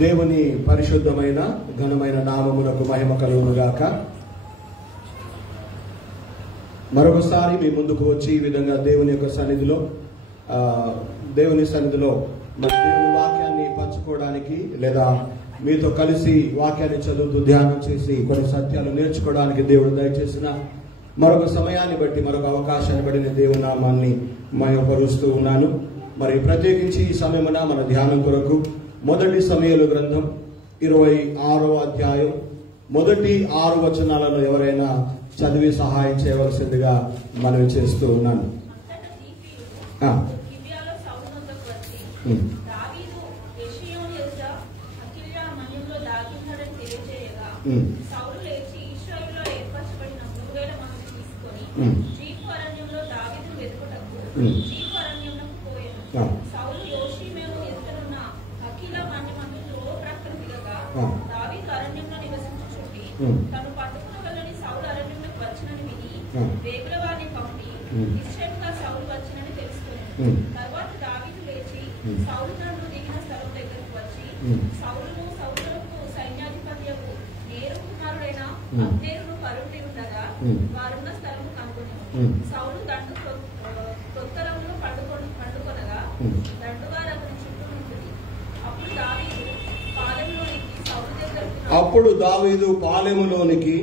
దేవుని పరిశుద్ధమైన ఘనమైన నామమునకు మహిమ కలుగునుగాక. మరొకసారి మీ ముందుకు వచ్చి ఈ విధంగా దేవుని యొక్క సన్నిధిలో దేవుని వాక్యాన్ని పంచుకోవడానికి లేదా మీతో కలిసి వాక్యాన్ని చదువుతూ ధ్యానం చేసి కొన్ని సత్యాలు నేర్చుకోవడానికి దేవుడు దయచేసిన మరొక సమయాన్ని బట్టి మరొక అవకాశాన్ని బట్టి నేను దేవుని నామాన్ని మహిమపరుస్తూ ఉన్నాను. మరి ప్రత్యేకించి ఈ సమయమున మన ధ్యానం కొరకు మొదటి సమూయేలు గ్రంథం 26వ అధ్యాయం మొదటి 6 వచనాలను ఎవరైనా చదివి సహాయం చేయవలసిందిగా మనవి చేస్తూ ఉన్నాను. అప్పుడు దావీదు పాలెములోనికి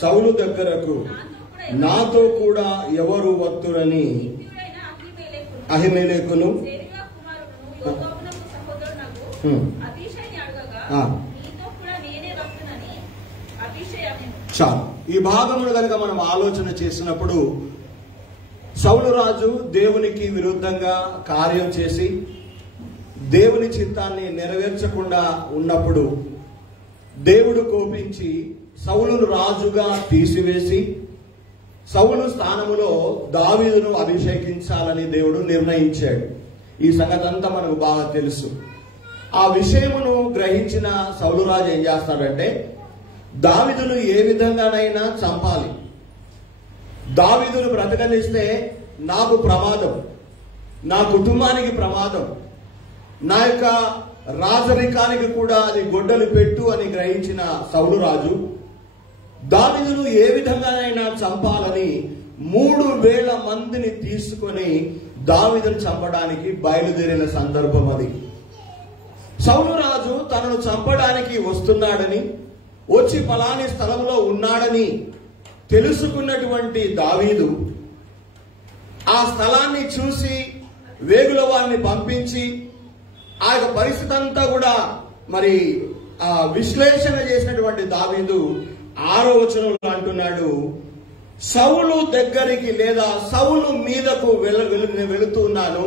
సౌలు దగ్గరకు నాతో కూడా ఎవరు వత్తురని అహిమెలెకును చాలు. ఈ భాగమును కనుక మనం ఆలోచన చేసినప్పుడు సౌలు రాజు దేవునికి విరుద్ధంగా కార్యం చేసి దేవుని చిత్తాన్ని నెరవేర్చకుండా ఉన్నప్పుడు దేవుడు కోపించి సౌలును రాజుగా తీసివేసి సౌలు స్థానములో దావీదును అభిషేకించాలని దేవుడు నిర్ణయించాడు. ఈ సంగతి అంతా మనకు బాగా తెలుసు. ఆ విషయమును గ్రహించిన సౌలు రాజు ఏం చేస్తాడంటే దావీదును ఏ విధంగానైనా చంపాలి, దావీదును బ్రతకనిస్తే నాకు ప్రమాదం, నా కుటుంబానికి ప్రమాదం, నా యొక్క రాజరికానికి కూడా అది గొడ్డలు పెట్టు అని గ్రహించిన సౌలు రాజు దావీదును ఏ విధంగానైనా చంపాలని 3000 మందిని తీసుకొని దావీదును చంపడానికి బయలుదేరిన సందర్భం అది. సౌలు రాజు తనను చంపడానికి వస్తున్నాడని, వచ్చి పలాని స్థలంలో ఉన్నాడని తెలుసుకున్నటువంటి దావీదు ఆ స్థలాన్ని చూసి వేగుల వారిని పంపించి ఆ యొక్క పరిస్థితి అంతా కూడా మరి విశ్లేషణ చేసినటువంటి దావీదు 6వ వచనంలో అంటున్నాడు, సౌలు దగ్గరికి లేదా సౌలు మీదకు వెళుతూ ఉన్నాను,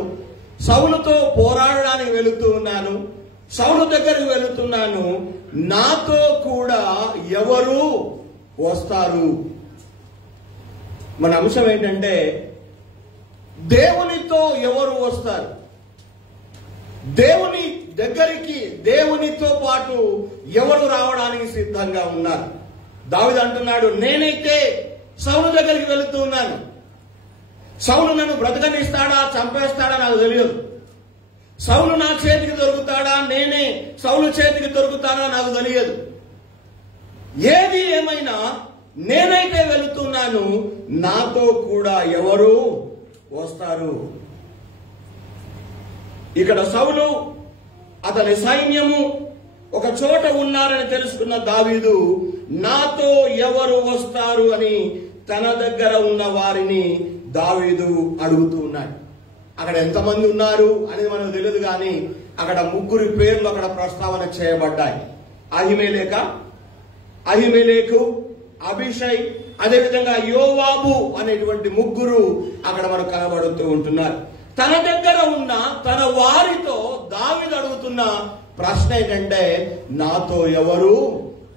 సౌలుతో పోరాడడానికి వెళుతూ ఉన్నాను, సౌలు దగ్గరికి వెళుతున్నాను, నాతో కూడా ఎవరు వస్తారు. మన అంశం ఏంటంటే దేవునితో ఎవరు వస్తారు, దేవుని దగ్గరికి దేవునితో పాటు ఎవరు రావడానికి సిద్ధంగా ఉన్నారు. దావీదు అంటున్నాడు, నేనైతే సౌలు దగ్గరికి వెళుతూ ఉన్నాను, సౌలు నన్ను బ్రతకనిస్తాడా చంపేస్తాడా నాకు తెలియదు, సౌలు నా చేతికి దొరుకుతాడా నేనే సౌలు చేతికి దొరుకుతాడా నాకు తెలియదు. ఏది ఏమైనా నేనైతే వెళుతున్నాను, నాతో కూడా ఎవరు వస్తారు. ఇక్కడ సౌలు అతని సైన్యము ఒక చోట ఉన్నారని తెలుసుకున్న దావీదు నాతో ఎవరు వస్తారు అని తన దగ్గర ఉన్న వారిని దావీదు అడుగుతూ ఉన్నాడు. అక్కడ ఎంతమంది ఉన్నారు అనేది మనకు తెలియదు, కానీ అక్కడ 3 పేర్లు అక్కడ ప్రస్తావన చేయబడ్డాయి. అహిమెలెకు, అభిషై, అదేవిధంగా యోవాబు అనేటువంటి 3 అక్కడ మనకు కనబడుతూ ఉంటున్నారు. తన దగ్గర ఉన్న తన వారితో దావీదు అడుగుతున్న ప్రశ్న ఏంటంటే నాతో ఎవరు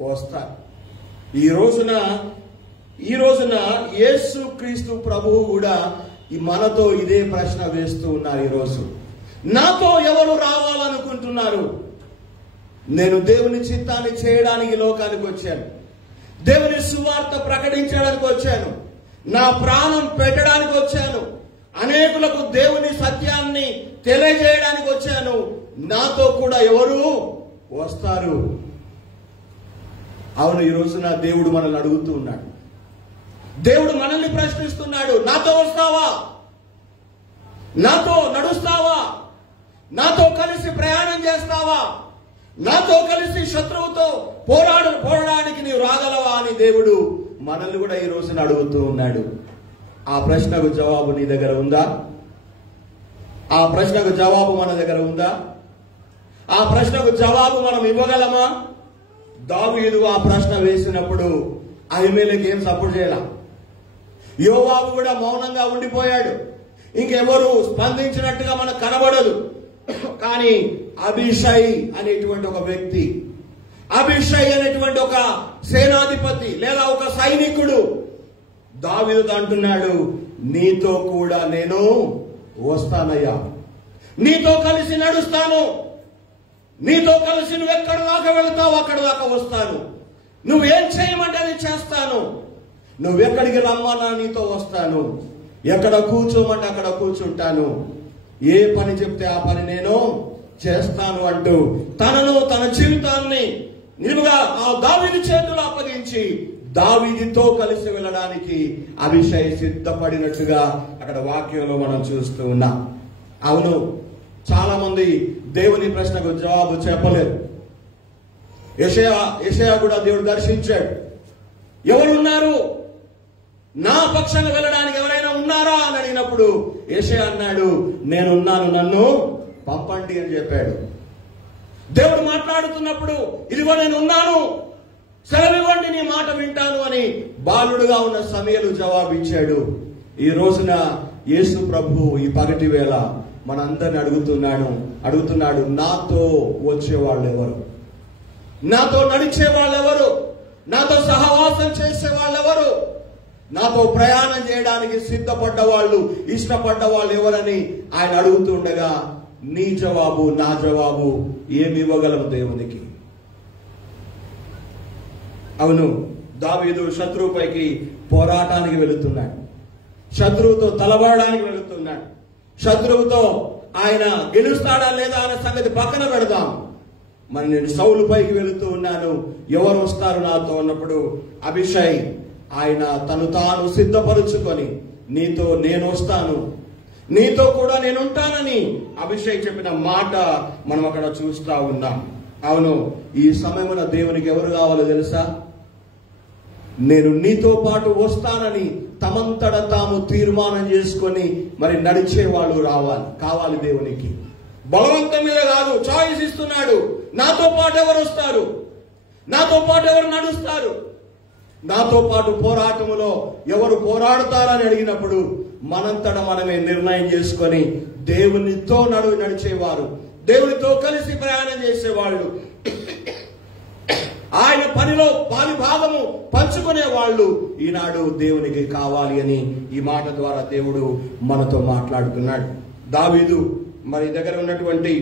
వస్తారు. ఈ రోజున యేసు క్రీస్తు ప్రభువు కూడా మనతో ఇదే ప్రశ్న వేస్తూ ఉన్నారు. ఈ రోజు నాతో ఎవరు రావాలనుకుంటున్నారు? నేను దేవుని చిత్తాన్ని చేయడానికి లోకానికి వచ్చాను, దేవుని సువార్త ప్రకటించడానికి వచ్చాను, నా ప్రాణం పెట్టడానికి వచ్చాను, అనేకులకు దేవుని సత్యాన్ని తెలియజేయడానికి వచ్చాను, నాతో కూడా ఎవరు వస్తారు. అవును, ఈ రోజున దేవుడు మనల్ని అడుగుతూ ఉన్నాడు. దేవుడు మనల్ని ప్రశ్నిస్తున్నాడు. నాతో వస్తావా? నాతో నడుస్తావా? నాతో కలిసి ప్రయాణం చేస్తావా? నాతో కలిసి శత్రువుతో పోరాడడానికి నీవు రాగలవా అని దేవుడు మనల్ని కూడా ఈ రోజున అడుగుతూ ఉన్నాడు. ఆ ప్రశ్నకు జవాబు నీ దగ్గర ఉందా? ఆ ప్రశ్నకు జవాబు మన దగ్గర ఉందా? ఆ ప్రశ్నకు జవాబు మనం ఇవ్వగలమా? దావీదు ఆ ప్రశ్న వేసినప్పుడు అహిమేలెకు ఏం సపోర్ట్ చేయాల. యోవాబు కూడా మౌనంగా ఉండిపోయాడు. ఇంకెవరు స్పందించినట్టుగా మనకు కనబడదు. కానీ అబీషై అనేటువంటి ఒక వ్యక్తి, అబీషై అనేటువంటి ఒక సేనాధిపతి లేదా ఒక సైనికుడు దావీదుతో అంటున్నాడు, నీతో కూడా నేను వస్తానయ్యా, నీతో కలిసి నడుస్తాను, నీతో కలిసి నువ్వు ఎక్కడి దాకా వెళతావు అక్కడి దాకా వస్తాను, నువ్వేం చేయమంటే అది చేస్తాను, నువ్వెక్కడికి రమ్మన్నా నీతో వస్తాను, ఎక్కడ కూర్చోమంటే అక్కడ కూర్చుంటాను, ఏ పని చెప్తే ఆ పని నేను చేస్తాను అంటూ తనను తన జీవితాన్ని నిలువుగా ఆ దావీదు చేతులు అప్పగించి దావీదుతో కలిసి వెళ్ళడానికి అబీషై సిద్ధపడినట్టుగా అక్కడ వాక్యంలో మనం చూస్తూ ఉన్నాం. అవును, చాలా మంది దేవుని ప్రశ్నకు జవాబు చెప్పలేరు. యెషయా కూడా దేవుడు దర్శించాడు. ఎవరున్నారు నా పక్షంగా వెళ్ళడానికి, ఎవరైనా ఉన్నారా అని అడిగినప్పుడు యెషయా అన్నాడు, నేనున్నాను, నన్ను పంపండి అని చెప్పాడు. దేవుడు మాట్లాడుతున్నప్పుడు ఇదిగో నేను ఉన్నాను, సెలవివ్వండి, నీ మాట వింటాను అని బాలుడుగా ఉన్న సమయలు జవాబిచ్చాడు. ఈ రోజున యేసు ప్రభు ఈ పగటి వేళ మనందరిని అడుగుతున్నాడు, నాతో వచ్చే వాళ్ళు ఎవరు, నాతో నడిచే వాళ్ళెవరు, నాతో సహవాసం చేసే వాళ్ళెవరు, నాతో ప్రయాణం చేయడానికి సిద్ధపడ్డ వాళ్ళు, ఇష్టపడ్డ వాళ్ళు ఎవరని ఆయన అడుగుతుండగా నీ జవాబు, నా జవాబు ఏమి ఇవ్వగలము దేవునికి? అవును, దావీదు శత్రువుపైకి పోరాటానికి వెళుతున్నాడు, శత్రువుతో తలబడడానికి వెళుతున్నాడు. శత్రువుతో ఆయన గెలుస్తాడా లేదా అనే సంగతి పక్కన పెడదాం. మరి నేను సౌలు పైకి వెళుతూ ఉన్నాను, ఎవరు వస్తారు నాతో అన్నప్పుడు అబీషై ఆయన తను తాను సిద్ధపరుచుకొని నీతో నేను వస్తాను, నీతో కూడా నేను ఉంటానని అబీషై చెప్పిన మాట మనం అక్కడ చూస్తా ఉన్నాం. అవును, ఈ సమయమున దేవునికి ఎవరు కావాలో తెలుసా? నేను నీతో పాటు వస్తానని తమంతట తాము తీర్మానం చేసుకొని మరి నడిచే వాళ్ళు కావాలి దేవునికి. బలవంతం మీద కాదు, చాయిస్ ఇస్తున్నాడు. నాతో పాటు ఎవరు వస్తారు, నాతో పాటు ఎవరు నడుస్తారు, నాతో పాటు పోరాటములో ఎవరు పోరాడతారని అడిగినప్పుడు మనంతట మనమే నిర్ణయం చేసుకొని దేవునితో నడిచేవారు, దేవునితో కలిసి ప్రయాణం చేసేవాళ్ళు, ఆయన పనిలో పాలి భాగము పంచుకునే వాళ్ళు ఈనాడు దేవునికి కావాలి అని ఈ మాట ద్వారా దేవుడు మనతో మాట్లాడుతున్నాడు. దావీదు మరి దగ్గర ఉన్నటువంటి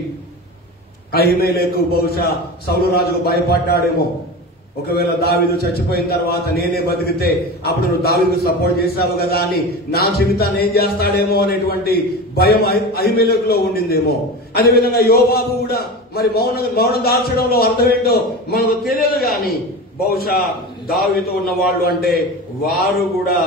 అహిమేలెకు బహుశా సౌలు రాజుకు భయపడ్డాడేమో. ఒకవేళ దావీదు చచ్చిపోయిన తర్వాత నేనే బతికితే అప్పుడు నువ్వు దావీదుకు సపోర్ట్ చేశావు కదా అని నా జీవితాన్ని ఏం చేస్తాడేమో అనేటువంటి భయం అహిమేలెకులో ఉండిందేమో. అదేవిధంగా యోవాబు కూడా మరి మౌనం దాల్చడంలో అర్థం ఏంటో మనకు తెలియదు, కానీ బహుశా దావీదుతో ఉన్న వాళ్ళు అంటే వారు కూడా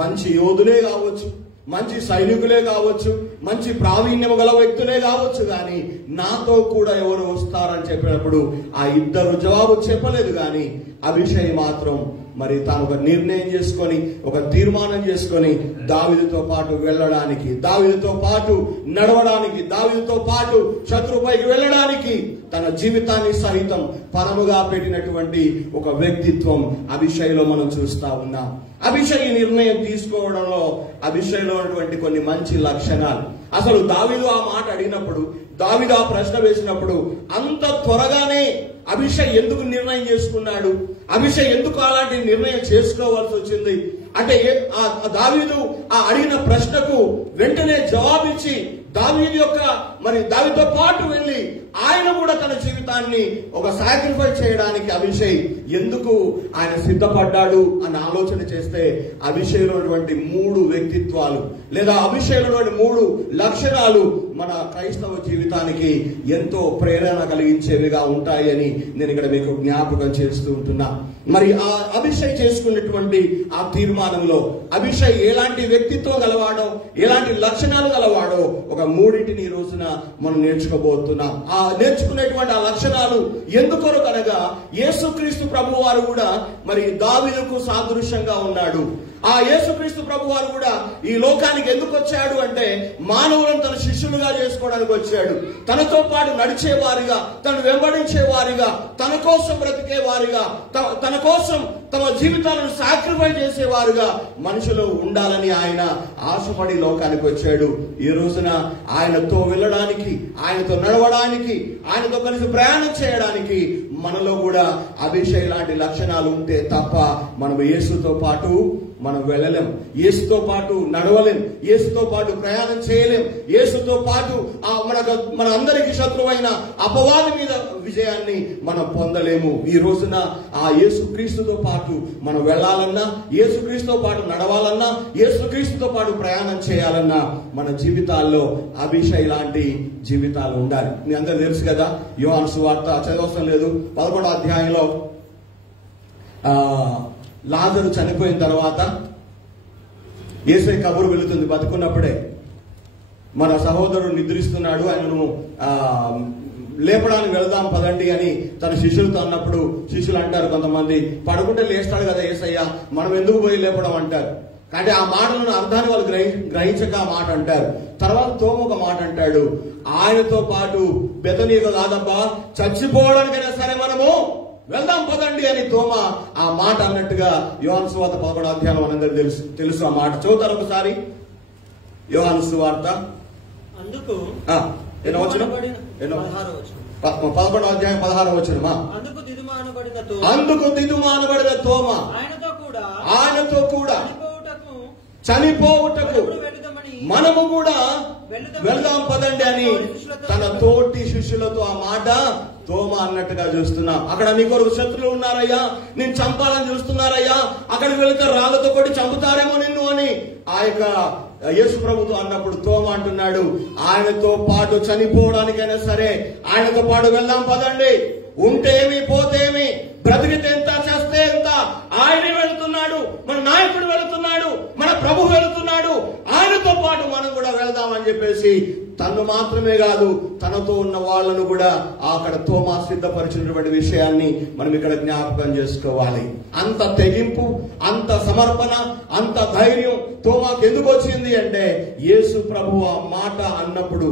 మంచి యోధులే కావచ్చు, మంచి సైనికులే కావచ్చు, మంచి ప్రావీణ్యం గల వ్యక్తులే కావచ్చు, కానీ నాతో కూడా ఎవరు వస్తారని చెప్పినప్పుడు ఆ ఇద్దరు జవాబు చెప్పలేదు. కానీ అబీషై మాత్రం మరి తాను ఒక నిర్ణయం చేసుకొని, ఒక తీర్మానం చేసుకొని దావీదుతో పాటు వెళ్ళడానికి, దావీదుతో పాటు నడవడానికి, దావీదుతో పాటు శత్రువుపైకి వెళ్ళడానికి తన జీవితాన్ని సహితం పణముగా పెట్టినటువంటి ఒక వ్యక్తిత్వం అబీషైలో మనం చూస్తా ఉన్నాం. అబీషై నిర్ణయం తీసుకోవడంలో అబీషైలో ఉన్నటువంటి కొన్ని మంచి లక్షణాలు. అసలు దావీదు ఆ మాట అడిగినప్పుడు, దావీదు ఆ ప్రశ్న వేసినప్పుడు అంత త్వరగానే అబీషై ఎందుకు నిర్ణయం చేసుకున్నాడు, అబీషై ఎందుకు అలాంటి నిర్ణయం చేసుకోవాల్సి వచ్చింది అంటే దావీదు ఆ అడిగిన ప్రశ్నకు వెంటనే జవాబిచ్చి దావీదు యొక్క దావీదుతో పాటు వెళ్ళి ఆయన కూడా తన జీవితాన్ని ఒక సాక్రిఫైస్ చేయడానికి అభిషై ఎందుకు ఆయన సిద్ధపడ్డాడు అని ఆలోచన చేస్తే అభిషేలో ఉన్నటువంటి 3 వ్యక్తిత్వాలు లేదా అభిషేలో 3 లక్షణాలు మన క్రైస్తవ జీవితానికి ఎంతో ప్రేరణ కలిగించేవిగా ఉంటాయని నేను ఇక్కడ మీకు జ్ఞాపకం చేస్తూ ఉంటున్నా. మరి ఆ అభిషై చేసుకున్నటువంటి ఆ తీర్మానంలో అభిషై ఎలాంటి వ్యక్తిత్వం గలవాడో, ఎలాంటి లక్షణాలు గలవాడో ఒక 3టిని ఈ రోజున మనం నేర్చుకోబోతున్నాం. ఆ నేర్చుకునేటువంటి ఆ లక్షణాలు ఎందుకొరకనగా యేసుక్రీస్తు ప్రభు వారు కూడా మరి దావీదుకు సాదృశ్యంగా ఉన్నాడు. ఆ యేసుక్రీస్తు ప్రభు వారు కూడా ఈ లోకానికి ఎందుకు వచ్చాడు అంటే మానవులను తన శిష్యులుగా చేసుకోవడానికి వచ్చాడు. తనతో పాటు నడిచేవారిగా, తను వెంబడించేవారిగా, తన కోసం బ్రతికేవారిగా, తన కోసం తమ జీవితాలను సాక్రిఫైస్ చేసేవారుగా మనుషులు ఉండాలని ఆయన ఆశపడి లోకానికి వచ్చాడు. ఈ రోజున ఆయనతో వెళ్ళడానికి, ఆయనతో నడవడానికి, ఆయనతో కలిసి ప్రయాణం చేయడానికి మనలో కూడా అభిషేక లాంటి లక్షణాలు ఉంటే తప్ప మనం యేసుతో పాటు మనం వెళ్ళలేం, యేసుతో పాటు నడవలేం, యేసుతో పాటు ప్రయాణం చేయలేం, యేసుతో పాటు మన అందరికి శత్రువైన అపవాది మీద విజయాన్ని మనం పొందలేము. ఈ రోజున ఆ యేసుక్రీస్తుతో పాటు మనం వెళ్ళాలన్నా, యేసుక్రీస్తుతో పాటు నడవాలన్నా, యేసుక్రీస్తుతో పాటు ప్రయాణం చేయాలన్నా మన జీవితాల్లో అభిషేక లాంటి జీవితాలు ఉండాలి. మీ అందరూ తెలుసు కదా, యోహాను సువార్త చదవవసరం లేదు, 11వ అధ్యాయంలో లాజరు చనిపోయిన తర్వాత యేసయ్య కబురు వెళుతుంది. బతుకున్నప్పుడే మన సహోదరుడు నిద్రిస్తున్నాడు, ఆయనను లేపడానికి వెళదాం పదండి అని తన శిష్యులతో అన్నప్పుడు శిష్యులు అంటారు, కొంతమంది పడుకుంటే లేస్తాడు కదా యేసయ్య, మనం ఎందుకు పోయి లేపడం అంటారు. అంటే ఆ మాటలను అర్థాన్ని వాళ్ళు గ్రహించక ఆ మాట అంటారు. తర్వాత తోమ ఒక మాట అంటాడు, ఆయనతో పాటు బెతనీకు కాదబ్బా, చచ్చిపోవడానికైనా సరే మనము వెళ్దాం పదండి అని తోమ ఆ మాట అన్నట్టుగా యోహాను సువార్త 11వ అధ్యాయం మనందరికీ తెలుసు ఆ మాట. చదువుతారు ఒకసారి యోహాను సువార్త. అందుకు 11వ అధ్యాయం 16వ వచనమా? అందుకు దిదుమానబడిన తోమ ఆయనతో కూడా చనిపోవుటకు మనము కూడా వెళ్దాం పదండి అని తన తోటి శిష్యులతో ఆ మాట తోమ అన్నట్టుగా చూస్తున్నాం. అక్కడ నీ కొరకు శత్రులు ఉన్నారయ్యా, నేను చంపాలని చూస్తున్నారయ్యా, అక్కడికి వెళితే రాళ్లతో కొట్టి చంపుతారేమో నిన్ను అని ఆ యొక్క యేసు ప్రభుతో అన్నప్పుడు తోమ అంటున్నాడు, ఆయనతో పాటు చనిపోవడానికైనా సరే ఆయనతో పాటు వెళ్దాం పదండి. ఉంటే ఏమి, పోతే ఏమి, బ్రతికితే ఎంత, చేస్తే ఎంత, ఆయనే వెళుతున్నాడు, మన నాయకుడు వెళుతున్నాడు, మన ప్రభు వెళుతున్నాడు, ఆయనతో పాటు మనం కూడా వెళ్దామని చెప్పేసి తను మాత్రమే కాదు తనతో ఉన్న వాళ్ళను కూడా అక్కడ తోమా సిద్ధపరిచినటువంటి విషయాన్ని మనం ఇక్కడ జ్ఞాపకం చేసుకోవాలి. అంత తెగింపు, అంత సమర్పణ, అంత ధైర్యం తోమాకు ఎందుకు వచ్చింది అంటే యేసు ప్రభు ఆ మాట అన్నప్పుడు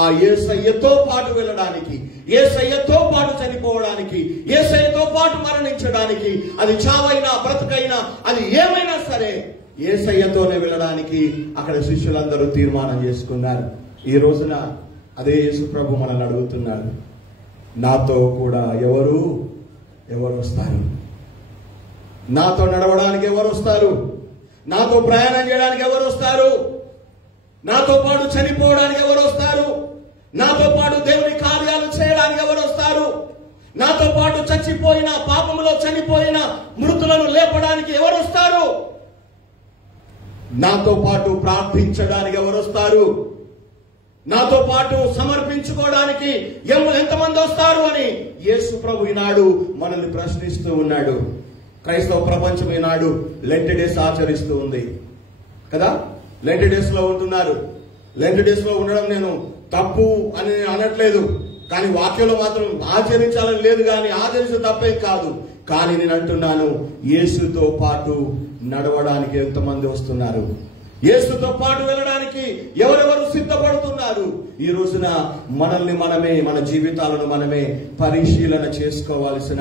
ఆ యేసయ్యతో పాటు వెళ్ళడానికి, యేసయ్యతో పాటు చనిపోవడానికి, యేసయ్యతో పాటు మరణించడానికి, అది చావైనా బ్రతుకైనా అది ఏమైనా సరే యేసయ్యతోనే వెళ్ళడానికి అక్కడ శిష్యులందరూ తీర్మానం చేసుకున్నారు. ఈ రోజున అదే యేసు ప్రభు మనల్ని అడుగుతున్నాడు, నాతో కూడా ఎవరు వస్తారు? నాతో నడవడానికి ఎవరు వస్తారు? నాతో ప్రయాణం చేయడానికి ఎవరు వస్తారు? నాతో పాటు చనిపోవడానికి ఎవరు వస్తారు? నాతో పాటు దేవుని కార్యాలు చేయడానికి ఎవరు వస్తారు? నాతో పాటు చచ్చిపోయిన, పాపములో చనిపోయిన మృతులను లేపడానికి ఎవరు వస్తారు? నాతో పాటు ప్రార్థించడానికి ఎవరు వస్తారు? నాతో పాటు సమర్పించుకోవడానికి ఎంతమంది వస్తారు అని యేసు ప్రభు ఈనాడు మనల్ని ప్రశ్నిస్తూ ఉన్నాడు. క్రైస్తవ ప్రపంచం ఈనాడు లెంట్ డేస్ ఆచరిస్తూ ఉంది కదా, లెంట్ డేస్ లో ఉంటున్నారు. లెంట్ డేస్ లో ఉండడం నేను తప్పు అని అనట్లేదు, కానీ వాక్యంలో మాత్రం ఆచరించాలని లేదు, కానీ ఆచరించడం తప్పేం కాదు. కానీ నేను అంటున్నాను, యేసుతో పాటు నడవడానికి ఎంతమంది వస్తున్నారు? యేసుతో పాటు వెళ్ళడానికి ఎవరెవరు సిద్ధపడుతున్నారు? ఈ రోజున మనల్ని మనమే, మన జీవితాలను మనమే పరిశీలన చేసుకోవాల్సిన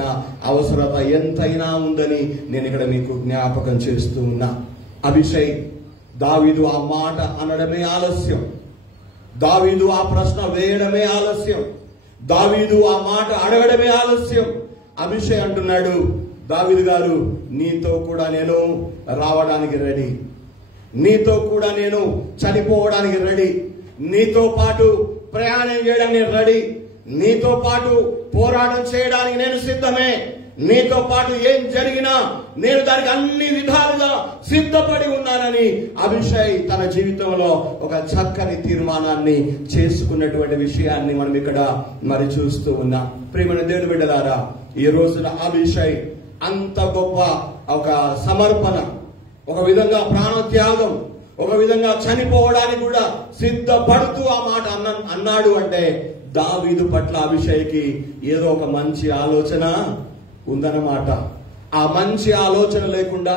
అవసరత ఎంతైనా ఉందని నేను ఇక్కడ మీకు జ్ఞాపకం చేస్తూ ఉన్నా. అభిషేక్ దావీదు ఆ మాట అనడమే ఆలస్యం, దావీదు ఆ ప్రశ్న వేయడమే ఆలస్యం, దావీదు ఆ మాట అడగడమే ఆలస్యం. అభిషేక్ అంటున్నాడు, దావీదు గారు, నీతో కూడా నేను రావడానికి రెడీ, నీతో కూడా నేను చనిపోవడానికి రెడీ, నీతో పాటు ప్రయాణం చేయడానికి నేను రెడీ, నీతో పాటు పోరాటం చేయడానికి నేను సిద్ధమే, నీతో పాటు ఏం జరిగినా నేను దానికి అన్ని విధాలుగా సిద్ధపడి ఉన్నానని అభిషయ్ తన జీవితంలో ఒక చక్కని తీర్మానాన్ని చేసుకున్నటువంటి విషయాన్ని మనం ఇక్కడ మరి చూస్తూ ఉన్నాం. ప్రియమైన దేవుని బిడ్డలారా, ఈ రోజున అభిషయ్ అంత గొప్ప ఒక సమర్పణ, ఒక విధంగా ప్రాణత్యాగం, ఒక విధంగా చనిపోవడానికి కూడా సిద్ధపడుతూ ఆ మాట అన్నాడు అంటే దావీదు పట్ల అభిషయ్కి ఏదో ఒక మంచి ఆలోచన ఉందన్నమాట. ఆ మంచి ఆలోచన లేకుండా,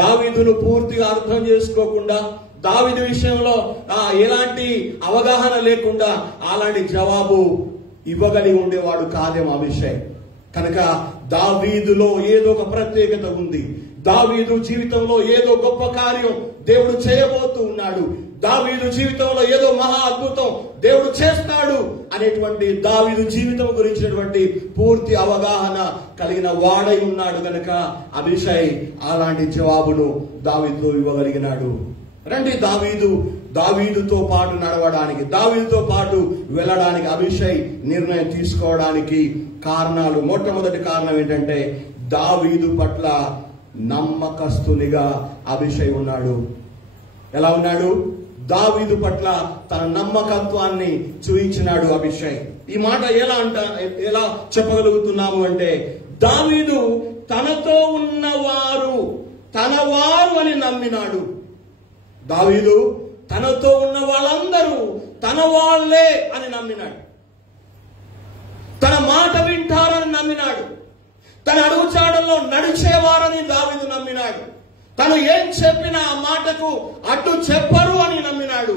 దావీదును పూర్తిగా అర్థం చేసుకోకుండా, దావీదు విషయంలో ఎలాంటి అవగాహన లేకుండా అలాంటి జవాబు ఇవ్వగలిగి ఉండేవాడు కాదేమో అభిషయ్. కనుక దావీదులో ఏదో ఒక ప్రత్యేకత ఉంది, దావీదు జీవితంలో ఏదో గొప్ప కార్యం దేవుడు చేయబోతూ ఉన్నాడు, దావీదు జీవితంలో ఏదో మహా అద్భుతం దేవుడు చేస్తాడు అనేటువంటి దావీదు జీవితం గురించినటువంటి పూర్తి అవగాహన కలిగిన వాడై ఉన్నాడు. కనుక అభిషయ్ అలాంటి జవాబును దావీదులో ఇవ్వగలిగినాడు. రండి, దావీదుతో పాటు నడవడానికి, దావీదుతో పాటు వెళ్ళడానికి అభిషయ్ నిర్ణయం తీసుకోవడానికి కారణాలు. మొట్టమొదటి కారణం ఏంటంటే దావీదు పట్ల నమ్మకస్తునిగా అభిషయ్ ఉన్నాడు. ఎలా ఉన్నాడు? దావీదు పట్ల తన నమ్మకత్వాన్ని చూయించినాడు అభిషయ్. ఈ మాట ఎలా చెప్పగలుగుతున్నాము అంటే, దావీదు తనతో ఉన్నవారు తనవారు అని నమ్మినాడు. దావీదు తనతో ఉన్న వాళ్ళందరూ తన వాళ్ళే అని నమ్మినాడు. తన మాట వింటారని నమ్మినాడు. తన అడుగుచాడల్లో నడిచేవారని దావీదు నమ్మినాడు. తను ఏం చెప్పినా ఆ మాటకు అడ్డు చెప్పరు అని నమ్మినాడు.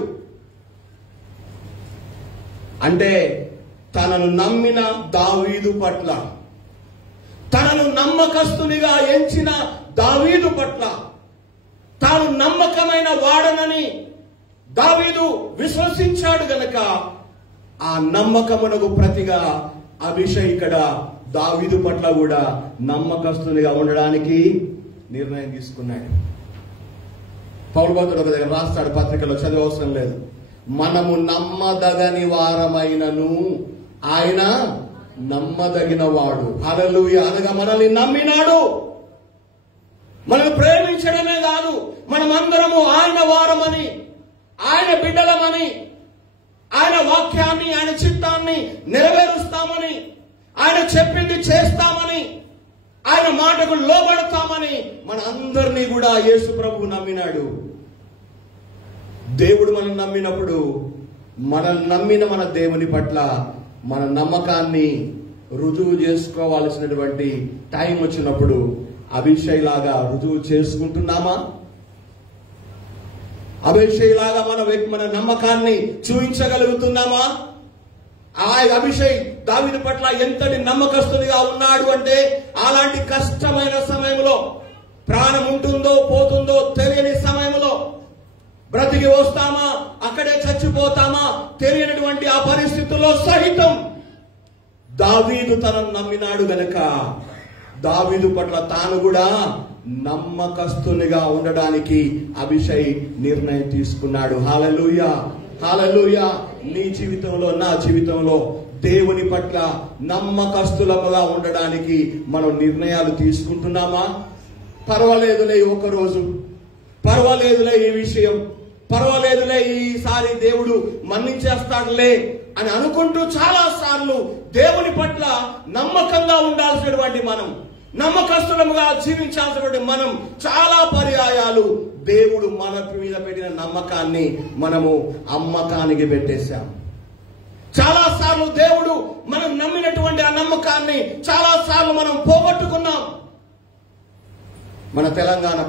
అంటే తనను నమ్మిన దావీదు పట్ల, తనను నమ్మకస్తునిగా ఎంచిన దావీదు పట్ల, తాను నమ్మకమైన వాడనని దావీదు విశ్వసించాడు గనక ఆ నమ్మకమునకు ప్రతిగా అభిషయ్ ఇక్కడ దావీదు పట్ల కూడా నమ్మకస్తునిగా ఉండడానికి నిర్ణయం తీసుకున్నాడు. పౌలు భక్తుడు ఒక దగ్గర రాస్తాడు, పత్రికలో చదవవసరం లేదు, మనము నమ్మదగని వారమైనను ఆయన నమ్మదగిన వాడు. హల్లెలూయా. అనగా మనల్ని నమ్మినాడు. మనం ప్రేమించడమే కాదు, మనమందరము ఆయన వారమని, ఆయన బిడ్డలమని, ఆయన వాక్యాన్ని, ఆయన చిత్తాన్ని నెరవేరుస్తామని, ఆయన చెప్పింది చేస్తామని, ఆయన మాటకు లోబడతామని మన అందరినీ కూడా యేసు ప్రభువు నమ్మినాడు. దేవుడు మనం నమ్మినప్పుడు మనల్ని నమ్మిన మన దేవుని పట్ల మన నమ్మకాన్ని రుజువు చేసుకోవాల్సినటువంటి టైం వచ్చినప్పుడు అభిషయ్ లాగా రుజువు చేసుకుంటున్నామా? అభిషయ్ లాగా మన నమ్మకాన్ని చూపించగలుగుతున్నామా? అభిషయ్ దావీదు పట్ల ఎంతటి నమ్మకస్తునిగా ఉన్నాడు అంటే, అలాంటి కష్టమైన సమయంలో, ప్రాణం ఉంటుందో పోతుందో తెలియని సమయంలో, బ్రతికి వస్తామా అక్కడే చచ్చిపోతామా తెలియనటువంటి ఆ పరిస్థితుల్లో సహితం దావీదు తనను నమ్మినాడు గనక దావీదు పట్ల తాను కూడా నమ్మకస్తునిగా ఉండడానికి అభిషయ్ నిర్ణయం తీసుకున్నాడు. హల్లెలూయా, హల్లెలూయా. నీ జీవితంలో, నా జీవితంలో దేవుని పట్ల నమ్మకస్తులుగా ఉండడానికి మనం నిర్ణయాలు తీసుకుంటున్నామా? పర్వాలేదులే ఒక రోజు, పర్వాలేదులే ఈ విషయం, పర్వాలేదులే ఈసారి దేవుడు మన్నించేస్తాడులే అని అనుకుంటూ చాలా సార్లు దేవుని పట్ల నమ్మకంగా ఉండాల్సినటువంటి మనం, నమ్మకస్తులముగా జీవించాల్సినటువంటి మనం చాలా పర్యాయాలు దేవుడు మన మీద పెట్టిన నమ్మకాన్ని మనము అమ్మకానికి పెట్టేశాం. చాలా సార్లు దేవుడు మనం నమ్మినటువంటి ఆ నమ్మకాన్ని చాలా సార్లు మనం పోగొట్టుకున్నాం. మన తెలంగాణ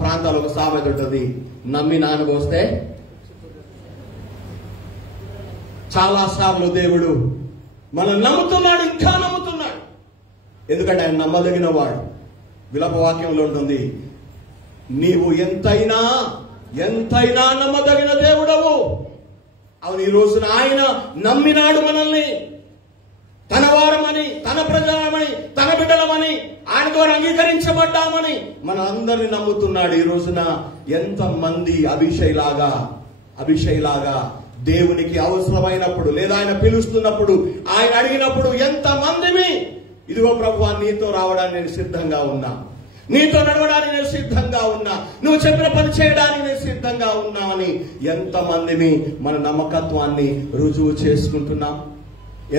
ప్రాంతాల్లో ఒక సామెత ఉంటుంది, నమ్మి నానబోస్తే. చాలా సార్లు దేవుడు మనం నమ్ముతున్నాడు, ఇంకా నమ్ముతున్నాడు. ఎందుకంటే ఆయన నమ్మదగిన వాడు. విలప వాక్యంలో ఉంటుంది, నీవు ఎంతైనా నమ్మదగిన దేవుడవు. అవును, ఈ రోజున ఆయన నమ్మినాడు మనల్ని, తన వారమని, తన ప్రజలమని, తన బిడ్డల వాళ్ళమని, ఆయన ద్వారా అంగీకరించబడ్డామని మన అందరిని నమ్ముతున్నాడు. ఈ రోజున ఎంతమంది అభిషేలాగా దేవునికి అవసరమైనప్పుడు లేదా ఆయన పిలుస్తున్నప్పుడు, ఆయన అడిగినప్పుడు ఎంతమందిని, ఇదిగో ప్రభువా నీతో రావడానికి నేను సిద్ధంగా ఉన్నా, నీతో నడవడానికి నేను సిద్ధంగా ఉన్నా, నువ్వు చెప్పిన పని చేయడానికి నేను సిద్ధంగా ఉన్నామని ఎంతమందిని మన నమ్మకత్వాన్ని రుజువు చేసుకుంటున్నాం.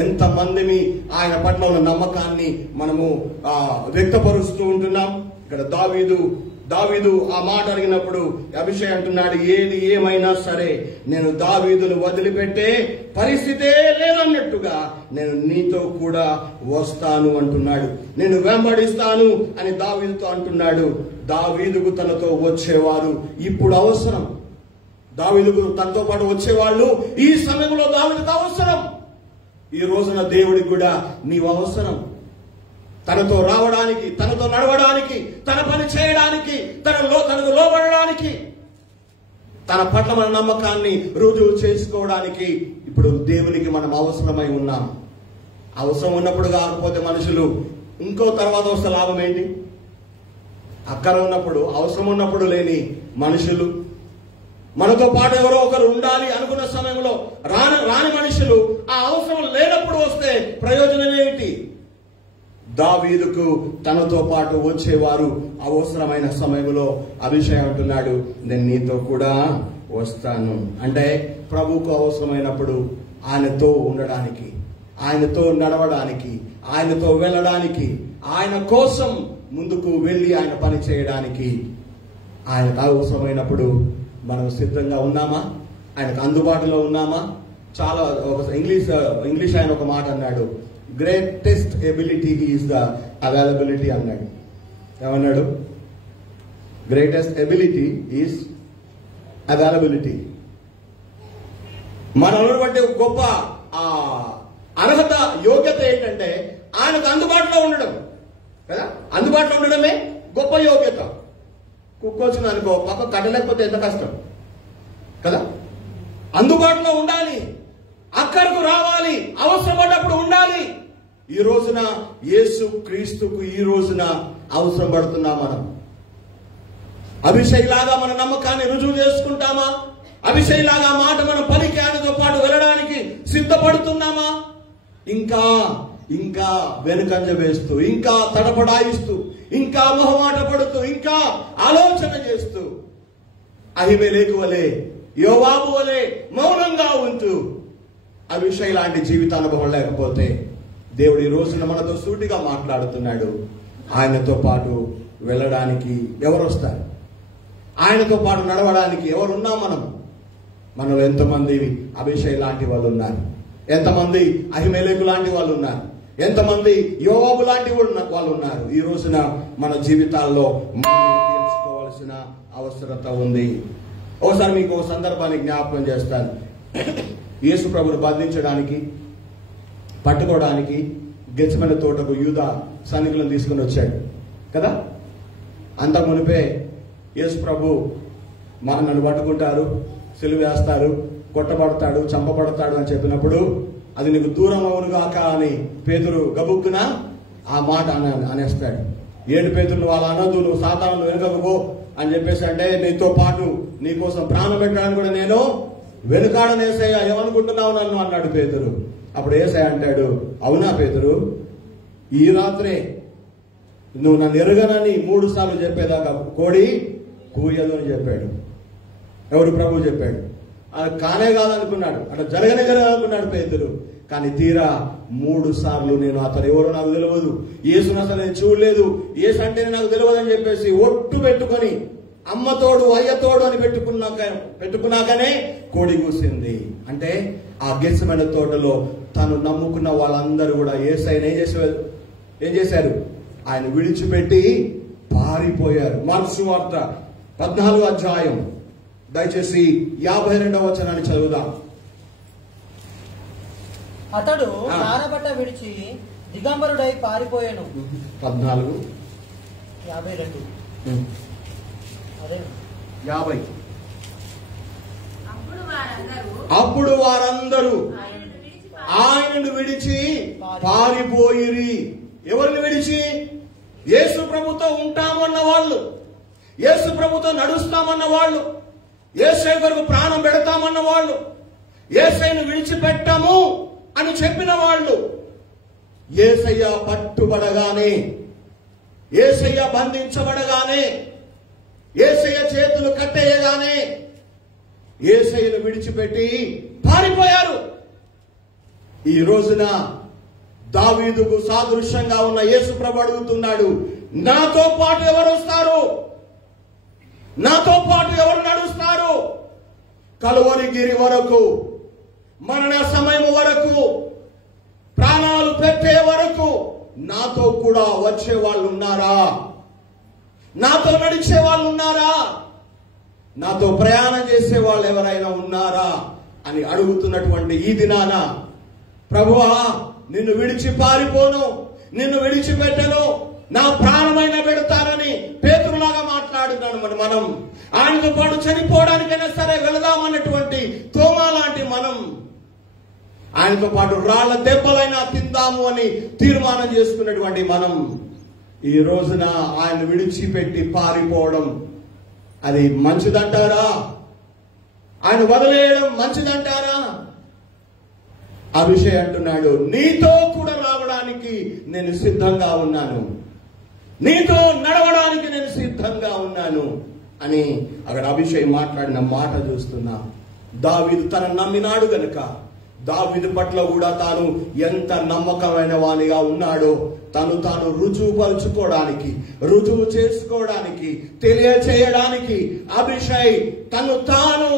ఎంతమందిని ఆయన పట్ల ఉన్న నమ్మకాన్ని మనము వ్యక్తపరుస్తూ ఉంటున్నాం. ఇక్కడ దావీదు ఆ మాట అడిగినప్పుడు అభిషేక్ అంటున్నాడు, ఏది ఏమైనా సరే నేను దావీదును వదిలిపెట్టే పరిస్థితే లేదన్నట్టుగా నేను నీతో కూడా వస్తాను అంటున్నాడు. నేను వెంబడిస్తాను అని దావీదుతో అంటున్నాడు. దావీదుకు తనతో వచ్చేవారు ఇప్పుడు అవసరం. దావీదుకు తనతో పాటు వచ్చేవాళ్ళు ఈ సమయంలో దావీదుకు అవసరం. ఈ రోజున దేవుడికి కూడా నీవు అవసరం. తనతో రావడానికి, తనతో నడవడానికి, తన పని చేయడానికి, తనకు లోబడడానికి, తన పట్ల మన నమ్మకాన్ని రుజువు చేసుకోవడానికి ఇప్పుడు దేవునికి మనం అవసరమై ఉన్నాం. అవసరం ఉన్నప్పుడు కాకపోతే మనుషులు ఇంకో తర్వాత వస్తే లాభం ఏంటి? అక్కర ఉన్నప్పుడు, అవసరం ఉన్నప్పుడు లేని మనుషులు, మనతో పాటు ఎవరో ఒకరు ఉండాలి అనుకున్న సమయంలో రాని మనుషులు ఆ అవసరం లేనప్పుడు వస్తే ప్రయోజనం ఏమిటి? దావీదుకు తనతో పాటు వచ్చేవారు అవసరమైన సమయంలో అభిషేక్ అంటున్నాడు, నేను నీతో కూడా వస్తాను. అంటే ప్రభువుకు అవసరమైనప్పుడు ఆయనతో ఉండడానికి, ఆయనతో నడవడానికి, ఆయనతో వెళ్ళడానికి, ఆయన కోసం ముందుకు వెళ్ళి ఆయన పని చేయడానికి ఆయనకు అవసరమైనప్పుడు మనం సిద్ధంగా ఉన్నామా? ఆయనకు అందుబాటులో ఉన్నామా? చాలా ఇంగ్లీష్ ఆయన ఒక మాట అన్నాడు, greatest ability is the availability అన్నాడు. ఏమన్నాడు? Greatest ability is availability. మనల్ని బట్టి గొప్ప అర్హత, యోగ్యత ఏంటంటే ఆయనకు అందుబాటులో ఉండడం కదా. అందుబాటులో ఉండడమే గొప్ప యోగ్యత. కుక్కొచ్చింది అనుకో, పక్క కట్టలేకపోతే ఎంత కష్టం కదా. అందుబాటులో ఉండాలి, అక్కడకు రావాలి, అవసరపడ్డప్పుడు ఉండాలి. ఈ రోజున యేసు క్రీస్తుకు ఈ రోజున అవసరం పడుతున్నాం మనం. అభిషేక్ లాగా మన నమ్మకాన్ని రుజువు చేసుకుంటామా? అభిషేక్ లాగా మాట మన పనికి ఆయనతో పాటు వెళ్ళడానికి సిద్ధపడుతున్నామా? ఇంకా వెనుకంజ వేస్తూ, ఇంకా తడపడాయిస్తూ, ఇంకా మొహమాట పడుతూ, ఇంకా ఆలోచన చేస్తూ, అహిమెలెకు వలె, యోవాబు వలె మౌనంగా ఉంటూ అభిషేక్ లాంటి జీవితానుభవం లేకపోతే దేవుడు ఈ రోజున మనతో సూటిగా మాట్లాడుతున్నాడు. ఆయనతో పాటు వెళ్ళడానికి ఎవరు వస్తారు? ఆయనతో పాటు నడవడానికి ఎవరున్నాం? మనలో ఎంతమంది అభిషేక్ లాంటి వాళ్ళు ఉన్నారు? ఎంతమంది అహిమెలెకు లాంటి వాళ్ళు ఉన్నారు? ఎంతమంది యోవాబు లాంటి వాళ్ళు ఉన్నారు? ఈ రోజున మన జీవితాల్లో తెలుసుకోవాల్సిన అవసరత ఉంది. ఒకసారి మీకు ఒక సందర్భాన్ని జ్ఞాపకం చేస్తాను. యేసు ప్రభును బంధించడానికి, పట్టుకోవడానికి గెత్సేమనే తోటకు యూదా సైనికులను తీసుకుని వచ్చాడు కదా. అంత మునిపే యేసు ప్రభు నన్ను పట్టుకుంటారు, సిలువ వేస్తారు, కొట్టబడతాడు, చంపబడతాడు అని చెప్పినప్పుడు అది నీకు దూరం అవునుగాక అని పేతురు గబుక్కున ఆ మాట అనేస్తాడు. ఏడు పేతులు వాళ్ళ అనదు, నువ్వు సాతాను వెనుకకు పో అని చెప్పేసి అంటే, నీతో పాటు నీకోసం ప్రాణం పెట్టడానికి కూడా నేను వెనుకాడను యేసయ్య, ఏమనుకుంటున్నావు నన్ను అన్నాడు పేతురు. అప్పుడు యేసయ్య అంటాడు, అవునా పేతురు, ఈ రాత్రే నువ్వు నన్ను ఎరుగనని 3 సార్లు చెప్పేదాకా కోడి కూయదు అని చెప్పాడు. ఎవరు? ప్రభు చెప్పాడు. అది కానే కాదనుకున్నాడు, అట్లా జరగనుకున్నాడు పేతురు. కానీ తీరా 3 సార్లు నేను అతను ఎవరో నాకు తెలియదు, యేసును అసలు నేను చూడలేదు, యేసు అంటేనే నాకు తెలియదు అని చెప్పేసి ఒట్టు పెట్టుకొని అమ్మతోడు అయ్యతోడు అని పెట్టుకున్నాకనే కోడి కూసింది. అంటే ఆ గెత్సేమనే తోటలో తను నమ్ముకున్న వాళ్ళందరూ కూడా యేసయ్యను ఏం చేశారు? ఆయన విడిచిపెట్టి పారిపోయారు. మార్కు వార్త 14వ అధ్యాయం దయచేసి 52వ వచనాన్ని చదువుదాం. అతడు నానబట్ట విడిచి దిగంబరుడై పారిపోయాను. 14:52 అప్పుడు వారందరూ ఆయనను విడిచి పారిపోయిరి. ఎవరిని విడిచి? యేసు ప్రభుతో ఉంటామన్న వాళ్ళు, యేసు ప్రభుతో నడుస్తామన్న వాళ్ళు, యేసయ్య కొరకు ప్రాణం పెడతామన్న వాళ్ళు, యేసయ్యను విడిచిపెట్టము అని చెప్పిన వాళ్ళు, యేసయ్య పట్టుబడగానే, యేసయ్య బంధించబడగానే, యేసయ్య చేతులు కట్టేయగానే యేసయ్యను విడిచిపెట్టి పారిపోయారు. ఈ రోజున దావీదుకు సాదృశ్యంగా ఉన్న యేసు ప్రభు అడుగుతున్నాడు, నాతో పాటు ఎవరు వస్తారు? నాతో పాటు ఎవరు నడుస్తారు? కలువరి గిరి వరకు, మరణ సమయం వరకు, ప్రాణాలు పెట్టే వరకు నాతో కూడా వచ్చే వాళ్ళు ఉన్నారా? నాతో నడిచే వాళ్ళు ఉన్నారా? నాతో ప్రయాణం చేసే వాళ్ళు ఎవరైనా ఉన్నారా అని అడుగుతున్నటువంటి ఈ దినాన, ప్రభువా నిన్ను విడిచి పారిపోను, నిన్ను విడిచిపెట్టను, నా ప్రాణమైన పెడతానని పేతురులాగా మాట్లాడుతున్నాడు. మనం ఆయనతో పాటు చనిపోవడానికైనా సరే వెళదామన్నటువంటి తోమా లాంటి మనం, ఆయనతో పాటు రాళ్ల దెబ్బలైనా తిందాము అని తీర్మానం చేసుకున్నటువంటి మనం, ఈ రోజున ఆయన విడిచిపెట్టి పారిపోవడం అది మంచిదంటారా? ఆయన వదిలేయడం మంచిదంటారా? అభిషేక్ అంటున్నాడు, నీతో కూడా రావడానికి నేను సిద్ధంగా ఉన్నాను, నీతో నడవడానికి నేను సిద్ధంగా ఉన్నాను అని అక్కడ అభిషేక్ మాట్లాడిన మాట చూస్తున్నా. దావీదు తన నమ్మినాడు గనుక, దావీదు పట్ల కూడా తాను ఎంత నమ్మకమైన వానిగా ఉన్నాడో తాను రుజువుపరుచుకోవడానికి, రుజువు చేసుకోవడానికి, తెలియచేయడానికి అభిషేక్ తాను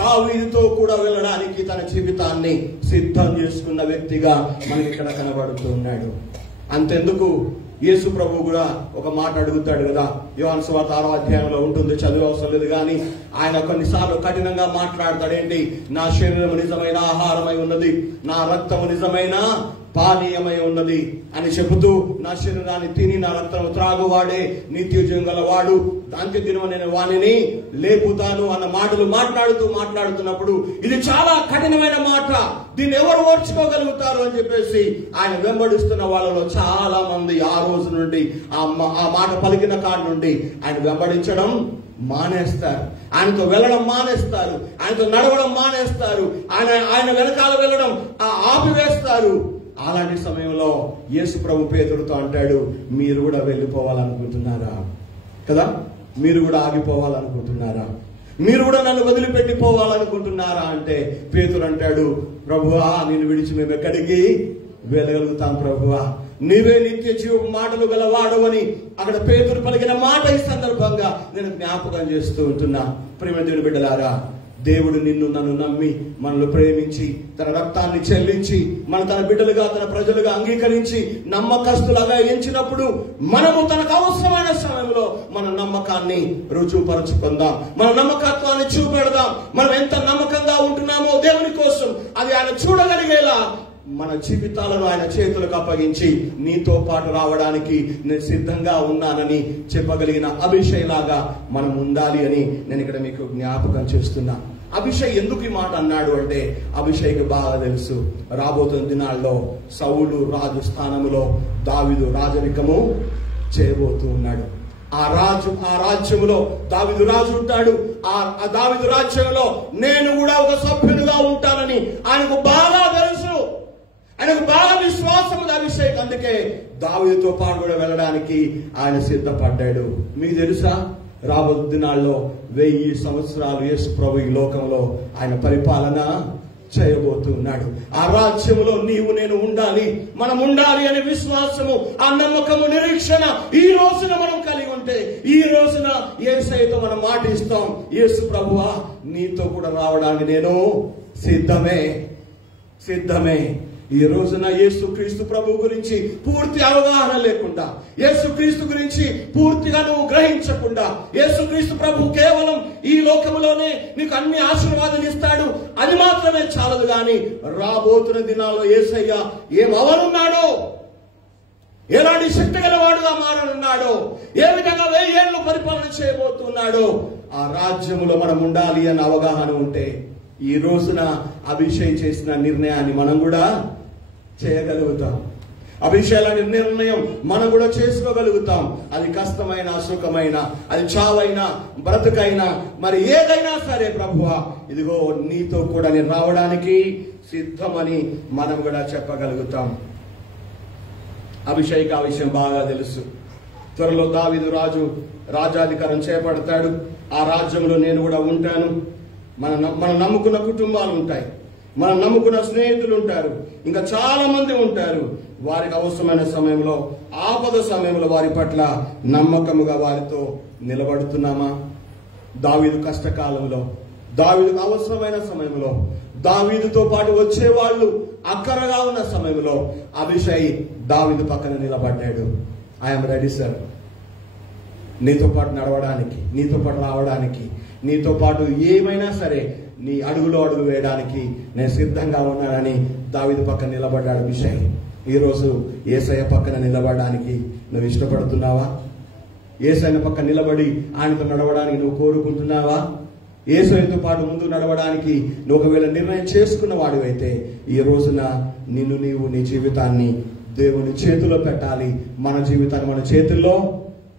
దావీదుతో కూడా వెళ్ళడానికి తన జీవితాన్ని సిద్ధం చేసుకున్న వ్యక్తిగా మనకి ఇక్కడ కనబడుతూ ఉన్నాడు. అంతెందుకు, యేసు ప్రభు కూడా ఒక మాట అడుగుతాడు కదా, యోహాను సువార్త 6వ అధ్యాయంలో ఉంటుంది, చదువు అవసరం లేదు కానీ ఆయన కొన్నిసార్లు కఠినంగా మాట్లాడతాడు. ఏంటి? నా శరీరం నిజమైన ఆహారమై ఉన్నది, నా రక్తము నిజమైన పానీయమై ఉన్నది అని చెబుతూ, నా శరీరాన్ని తిని నా రక్తము త్రాగువాడే నిత్య జీవం గలవాడు, అంత్య దినము నేను వానిని లేపుతాను అన్న మాటలు మాట్లాడుతున్నప్పుడు ఇది చాలా కఠినమైన మాట, దీన్ని ఎవరు ఓర్చుకోగలుగుతారు అని చెప్పేసి ఆయన వెంబడిస్తున్న వాళ్ళలో చాలా మంది ఆ రోజు నుండి ఆ మాట పలికిన కాడి నుండి ఆయన వెంబడించడం మానేస్తారు, ఆయనతో వెళ్ళడం మానేస్తారు, ఆయనతో నడవడం మానేస్తారు, ఆయన వెనకాల వెళ్ళడం ఆపివేస్తారు. అలాంటి సమయంలో యేసు ప్రభు పేతురుతో అంటాడు, మీరు కూడా వెళ్ళిపోవాలనుకుంటున్నారా కదా? మీరు కూడా ఆగిపోవాలనుకుంటున్నారా? మీరు కూడా నన్ను వదిలిపెట్టి పోవాలనుకుంటున్నారా అంటే పేతురు అంటాడు, ప్రభువా నిన్ను విడిచి మేము ఎక్కడికి వెళ్ళగలుగుతాం ప్రభువా, నీవే నిత్య జీవ మాటలు గలవాడవని అక్కడ పేతురు పలికిన మాట ఈ సందర్భంగా నేను జ్ఞాపకం చేస్తూ ఉంటున్నా. ప్రియమైన దేవుని బిడ్డలారా, దేవుడు నిన్ను నన్ను నమ్మి మనల్ని ప్రేమించి తన రక్తాన్ని చెల్లించి తన బిడ్డలుగా తన ప్రజలుగా అంగీకరించి నమ్మకస్తులుగా ఎంచినప్పుడు మనము తనకు అవసరమైన సమయంలో మన నమ్మకాన్ని రుజువుపరచుకుందాం, మన నమ్మకత్వాన్ని చూపెడదాం. మనం ఎంత నమ్మకంగా ఉంటున్నామో దేవుని కోసం అది ఆయన చూడగలిగేలా మన జీవితాలను ఆయన చేతులకు అప్పగించి నీతో పాటు రావడానికి నేను సిద్ధంగా ఉన్నానని చెప్పగలిగిన అభిషేక్ లాగా మనం ఉండాలి అని నేను ఇక్కడ మీకు జ్ఞాపకం చేస్తున్నా. అభిషేక్ ఎందుకు ఈ మాట అన్నాడు అంటే, అభిషేక్ బాగా తెలుసు, రాబోతున్న దినాల్లో సౌలు రాజు స్థానంలో దావీదు రాజరికము చేయబోతూ ఉన్నాడు. ఆ రాజ్యములో దావీదు రాజు ఉంటాడు. ఆ దావీదు రాజ్యంలో నేను కూడా ఒక సభ్యునిగా ఉంటానని ఆయనకు బాగా తెలుసు, ఆయనకు బాగా విశ్వాసం ఉంది అభిషేక్. అందుకే దావీదుతో పాటు కూడా వెళ్ళడానికి ఆయన సిద్ధపడ్డాడు. మీకు తెలుసా, రాబో దినాల్లో 1000 సంవత్సరాలు యేసు ప్రభు ఈ లోకంలో ఆయన పరిపాలన చేయబోతున్నాడు. ఆ రాజ్యములో నీవు నేను ఉండాలి, మనం ఉండాలి అనే విశ్వాసము, ఆ నమ్మకము, నిరీక్షణ ఈ రోజున మనం కలిగి ఉంటే, ఈ రోజున యేసయ్యతో మనం మాటిస్తాం, యేసు ప్రభువా నీతో కూడా రావడానికి నేను సిద్ధమే. ఈ రోజున యేసుక్రీస్తు ప్రభు గురించి పూర్తి అవగాహన లేకుండా, యేసుక్రీస్తు గురించి పూర్తిగా నువ్వు గ్రహించకుండా, యేసుక్రీస్తు ప్రభు కేవలం ఈ లోకములోనే నీకు అన్ని ఆశీర్వాదాలు ఇస్తాడు అది మాత్రమే చాలదు గాని రాబోతున్న దినాల్లో యేసయ్య ఏమవనున్నాడో, ఎలాంటి శక్తి గలవాడుగా మారనున్నాడో, ఏ విధంగా 1000 ఏళ్ళు పరిపాలన చేయబోతున్నాడో, ఆ రాజ్యములో మనం ఉండాలి అన్న అవగాహన ఉంటే ఈ రోజున అభిషేక్ చేసిన నిర్ణయాన్ని మనం కూడా చేయగలుగుతాం. అభిషేకాన్ని నిర్ణయం మనం కూడా చేసుకోగలుగుతాం. అది కష్టమైన, సుఖమైన, అది చావైనా, బ్రతుకైనా, మరి ఏదైనా సరే ప్రభువా ఇదిగో నీతో కూడా నేను రావడానికి సిద్ధమని మనం కూడా చెప్పగలుగుతాం. అభిషేక్ ఆ విషయం బాగా తెలుసు. త్వరలో దావీదు రాజు రాజ్యాధికారం చేపడతాడు. ఆ రాజ్యంలో నేను కూడా ఉంటాను. మనం నమ్ముకున్న కుటుంబాలు ఉంటాయి, మనం నమ్ముకున్న స్నేహితులు ఉంటారు, ఇంకా చాలా మంది ఉంటారు. వారికి అవసరమైన సమయంలో, ఆపద సమయంలో వారి పట్ల నమ్మకముగా వారితో నిలబడుతున్నామా? దావీదు కష్టకాలంలో, దావీదుకు అవసరమైన సమయంలో, దావీదుతో పాటు వచ్చేవాళ్ళు అక్కరగా ఉన్న సమయంలో అభిషై దావీదు పక్కన నిలబడ్డాడు. ఐఎమ్ రెడీ సార్, నీతో పాటు నడవడానికి, నీతో పాటు రావడానికి, నీతో పాటు ఏమైనా సరే నీ అడుగులో అడుగు వేయడానికి నేను సిద్ధంగా ఉన్నానని దావీదు పక్కన నిలబడ్డాడు అభిషై. ఈరోజు యేసయ్య పక్కన నిలబడడానికి నువ్వు ఇష్టపడుతున్నావా? యేసయ్య పక్కన నిలబడి ఆయనతో నడవడానికి నువ్వు కోరుకుంటున్నావా? యేసయ్యతో పాటు ముందు నడవడానికి నువ్వు ఒకవేళ నిర్ణయం చేసుకున్న వాడివైతే ఈ రోజున నిన్ను నీవు నీ జీవితాన్ని దేవుని చేతిలో పెట్టాలి. మన జీవితాన్ని మన చేతుల్లో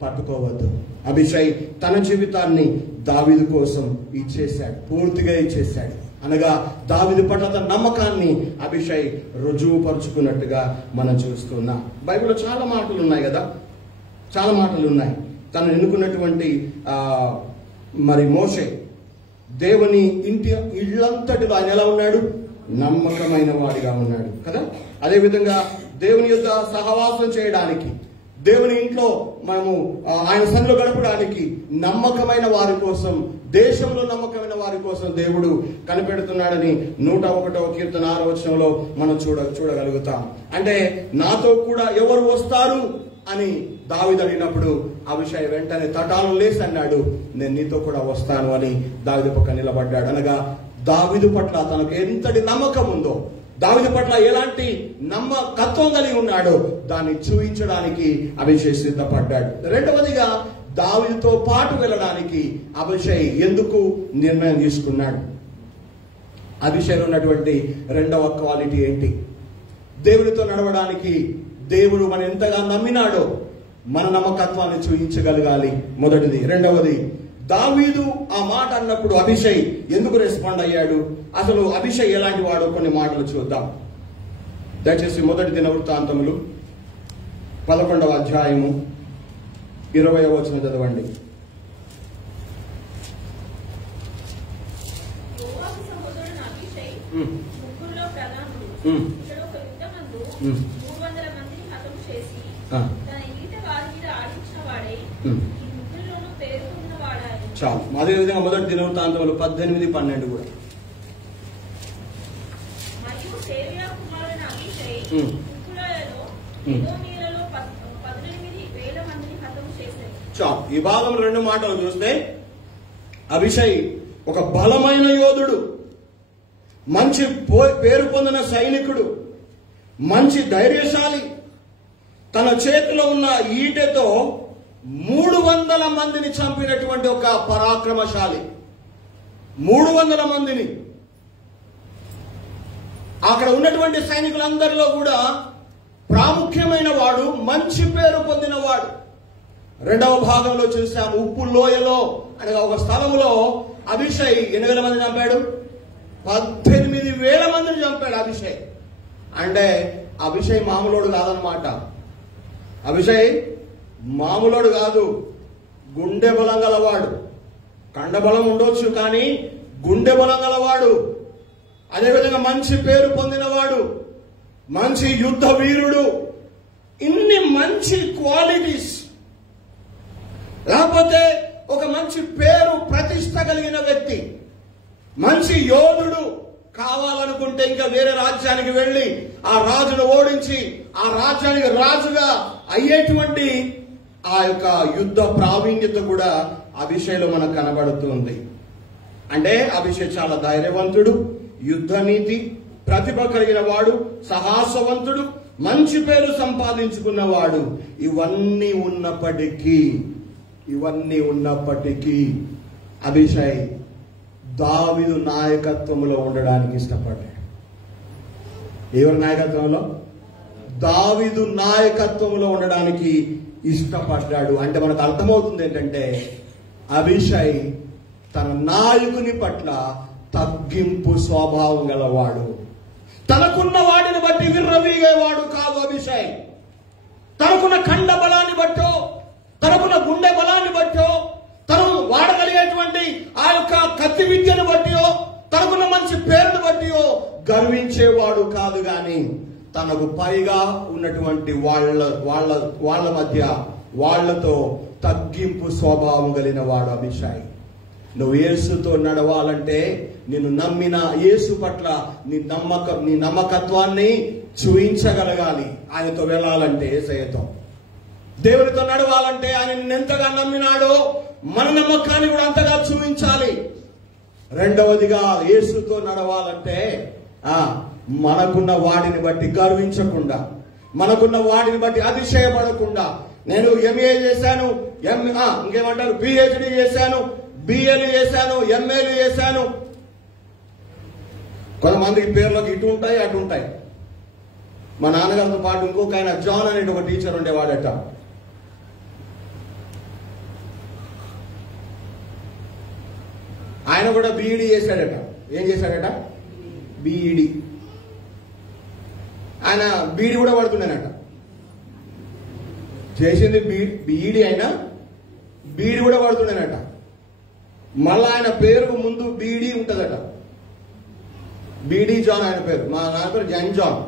పట్టుకోవద్దు. అభిషై తన జీవితాన్ని దావీదు కోసం ఇచ్చేశాడు, పూర్తిగా ఇచ్చేశాడు. అనగా దావీదు పట్ల తన నమ్మకాన్ని అభిషై రుజువుపరుచుకున్నట్టుగా మనం చూస్తున్నాం. బైబిల్లో చాలా మాటలు ఉన్నాయి కదా, చాలా మాటలు ఉన్నాయి. తను ఎన్నుకున్నటువంటి మరి మోషే దేవుని ఇళ్ళంతటిలో ఆయన ఎలా ఉన్నాడు? నమ్మకమైన వాడిగా ఉన్నాడు కదా. అదేవిధంగా దేవుని యొద్ద సహవాసం చేయడానికి, దేవుని ఇంట్లో మనము ఆయన సన్నిధిలో గడపడానికి నమ్మకమైన వారి కోసం, దేశంలో నమ్మకమైన వారి కోసం దేవుడు కనిపెడుతున్నాడని 101వ కీర్తన 6వ వచనంలో మనం చూడగలుగుతాం. అంటే నాతో కూడా ఎవరు వస్తారు అని దావీదు అడిగినప్పుడు అభిషై వెంటనే తటాలను లేసి అన్నాడు, నేను నీతో కూడా వస్తాను అని దావీదు పక్కన నిలబడ్డాడు. అనగా దావీదు పట్ల తనకు ఎంతటి నమ్మకం ఉందో, దావీదు పట్ల ఎలాంటి నమ్మకత్వం కలిగి ఉన్నాడో దాన్ని చూపించడానికి అభిషై సిద్ధపడ్డాడు. రెండవదిగా దావీదుతో పాటు వెళ్ళడానికి అభిషై ఎందుకు నిర్ణయం తీసుకున్నాడు? అభిషైలో ఉన్నటువంటి రెండవ క్వాలిటీ ఏంటి? దేవుడితో నడవడానికి దేవుడు మనం ఎంతగా నమ్మినాడో మన నమ్మకత్వాన్ని చూపించగలగాలి, మొదటిది. రెండవది, దావీదు ఆ మాట అన్నప్పుడు అభిషై ఎందుకు రెస్పాండ్ అయ్యాడు? అసలు అభిషై ఎలాంటి వాడు? కొన్ని మాటలు చూద్దాం. దయచేసి మొదటి దినవృత్తాంతములు 11వ అధ్యాయము 20వ వచనం చదవండి. చాలు. అదేవిధంగా మొదటి దినవృత్తాంతములు 18-12 కూడా. చాలు. ఈ భాగంలో 2 మాటలు చూస్తే అభిషై ఒక బలమైన యోధుడు, మంచి పేరు పొందిన సైనికుడు, మంచి ధైర్యశాలి. తన చేతిలో ఉన్న ఈటెతో 300 మందిని చంపినటువంటి ఒక పరాక్రమశాలి. 300 మందిని. అక్కడ ఉన్నటువంటి సైనికులందరిలో కూడా ప్రాముఖ్యమైన వాడు, మంచి పేరు పొందిన వాడు. రెండవ భాగంలో చూసాము, ఉప్పు లోయలో అనగా ఒక స్థలంలో అభిషై ఎన్ని వేల మందిని చంపాడు? 18,000 మందిని చంపాడు అభిషై. అంటే అభిషై మామూలోడు కాదనమాట. అభిషై మామూలోడు కాదు, గుండె బలం గలవాడు. కండబలం ఉండొచ్చు కానీ గుండె బలం గలవాడు. అదేవిధంగా మంచి పేరు పొందినవాడు, మంచి యుద్ధ వీరుడు. ఇన్ని మంచి క్వాలిటీస్, లేకపోతే ఒక మంచి పేరు ప్రతిష్ట కలిగిన వ్యక్తి, మంచి యోధుడు కావాలనుకుంటే ఇంకా వేరే రాజ్యానికి వెళ్లి ఆ రాజును ఓడించి ఆ రాజ్యానికి రాజుగా అయ్యేటువంటి ఆ యొక్క యుద్ధ ప్రావీణ్యత కూడా అభిషేక్లో మనకు కనబడుతుంది. అంటే అభిషేక్ చాలా ధైర్యవంతుడు, యుద్ధ నీతి, ప్రతిభ కలిగిన వాడు, సాహసవంతుడు, మంచి పేరు సంపాదించుకున్నవాడు. ఇవన్నీ ఉన్నప్పటికీ అభిషేక్ దావీదు నాయకత్వంలో ఉండడానికి ఇష్టపడ్డాడు. ఎవరి నాయకత్వంలో? దావీదు నాయకత్వంలో ఉండడానికి ఇష్టపడ్డాడు. అంటే మనకు అర్థమవుతుంది ఏంటంటే అభిషై తన నాయకుని పట్ల తగ్గింపు స్వభావం గలవాడు. తనకున్న వాటిని బట్టి విర్రవీగేవాడు కాదు అభిషై. తనకున్న ఖండ బలాన్ని బట్టో, తనకున్న గుండె బలాన్ని బట్టో, తను వాడగలిగేటువంటి ఆ యొక్క కత్తి విద్యను బట్టియో, తనకున్న మంచి పేరును బట్టియో గర్వించేవాడు కాదు. గాని తనకు పైగా ఉన్నటువంటి వాళ్ళ మధ్య వాళ్లతో తగ్గింపు స్వభావం కలిగిన వాడు అభిషై. నువ్వు యేసుతో నడవాలంటే నిన్ను నమ్మిన యేసు పట్ల నీ నమ్మకత్వాన్ని చూయించగలగాలి. ఆయనతో వెళ్ళాలంటే యేసయ్యతో, దేవునితో నడవాలంటే ఆయన నిన్నెంతగా నమ్మినాడో మన నమ్మకాన్ని కూడా అంతగా చూపించాలి. రెండవదిగా యేసుతో నడవాలంటే మనకున్న వాటిని బట్టి గర్వించకుండా, మనకున్న వాటిని బట్టి అతిశయపడకుండా, నేను ఎంఏ చేశాను, ఇంకేమంటారు పిహెచ్డి చేశాను, బిఏలు చేశాను, ఎంఏలు చేశాను. కొంతమందికి పేర్లోకి ఇటు ఉంటాయి అటు ఉంటాయి. మా నాన్నగారితో పాటు ఇంకొక ఆయన జాన్ అనే ఒక టీచర్ ఉండేవాడట. ఆయన కూడా బీఈడి చేశాడట. ఏం చేశాడట? బీఈడి. ఆయన బీఈడి కూడా పడుతున్నానట. చేసింది బీఈడి అయినా బీఈడి కూడా పడుతున్నానట. మళ్ళా ఆయన పేరుకు ముందు బీఈడి ఉంటదట. బీడీ జాన్ ఆయన పేరు. మా నాన్న పేరు జన్ జాన్.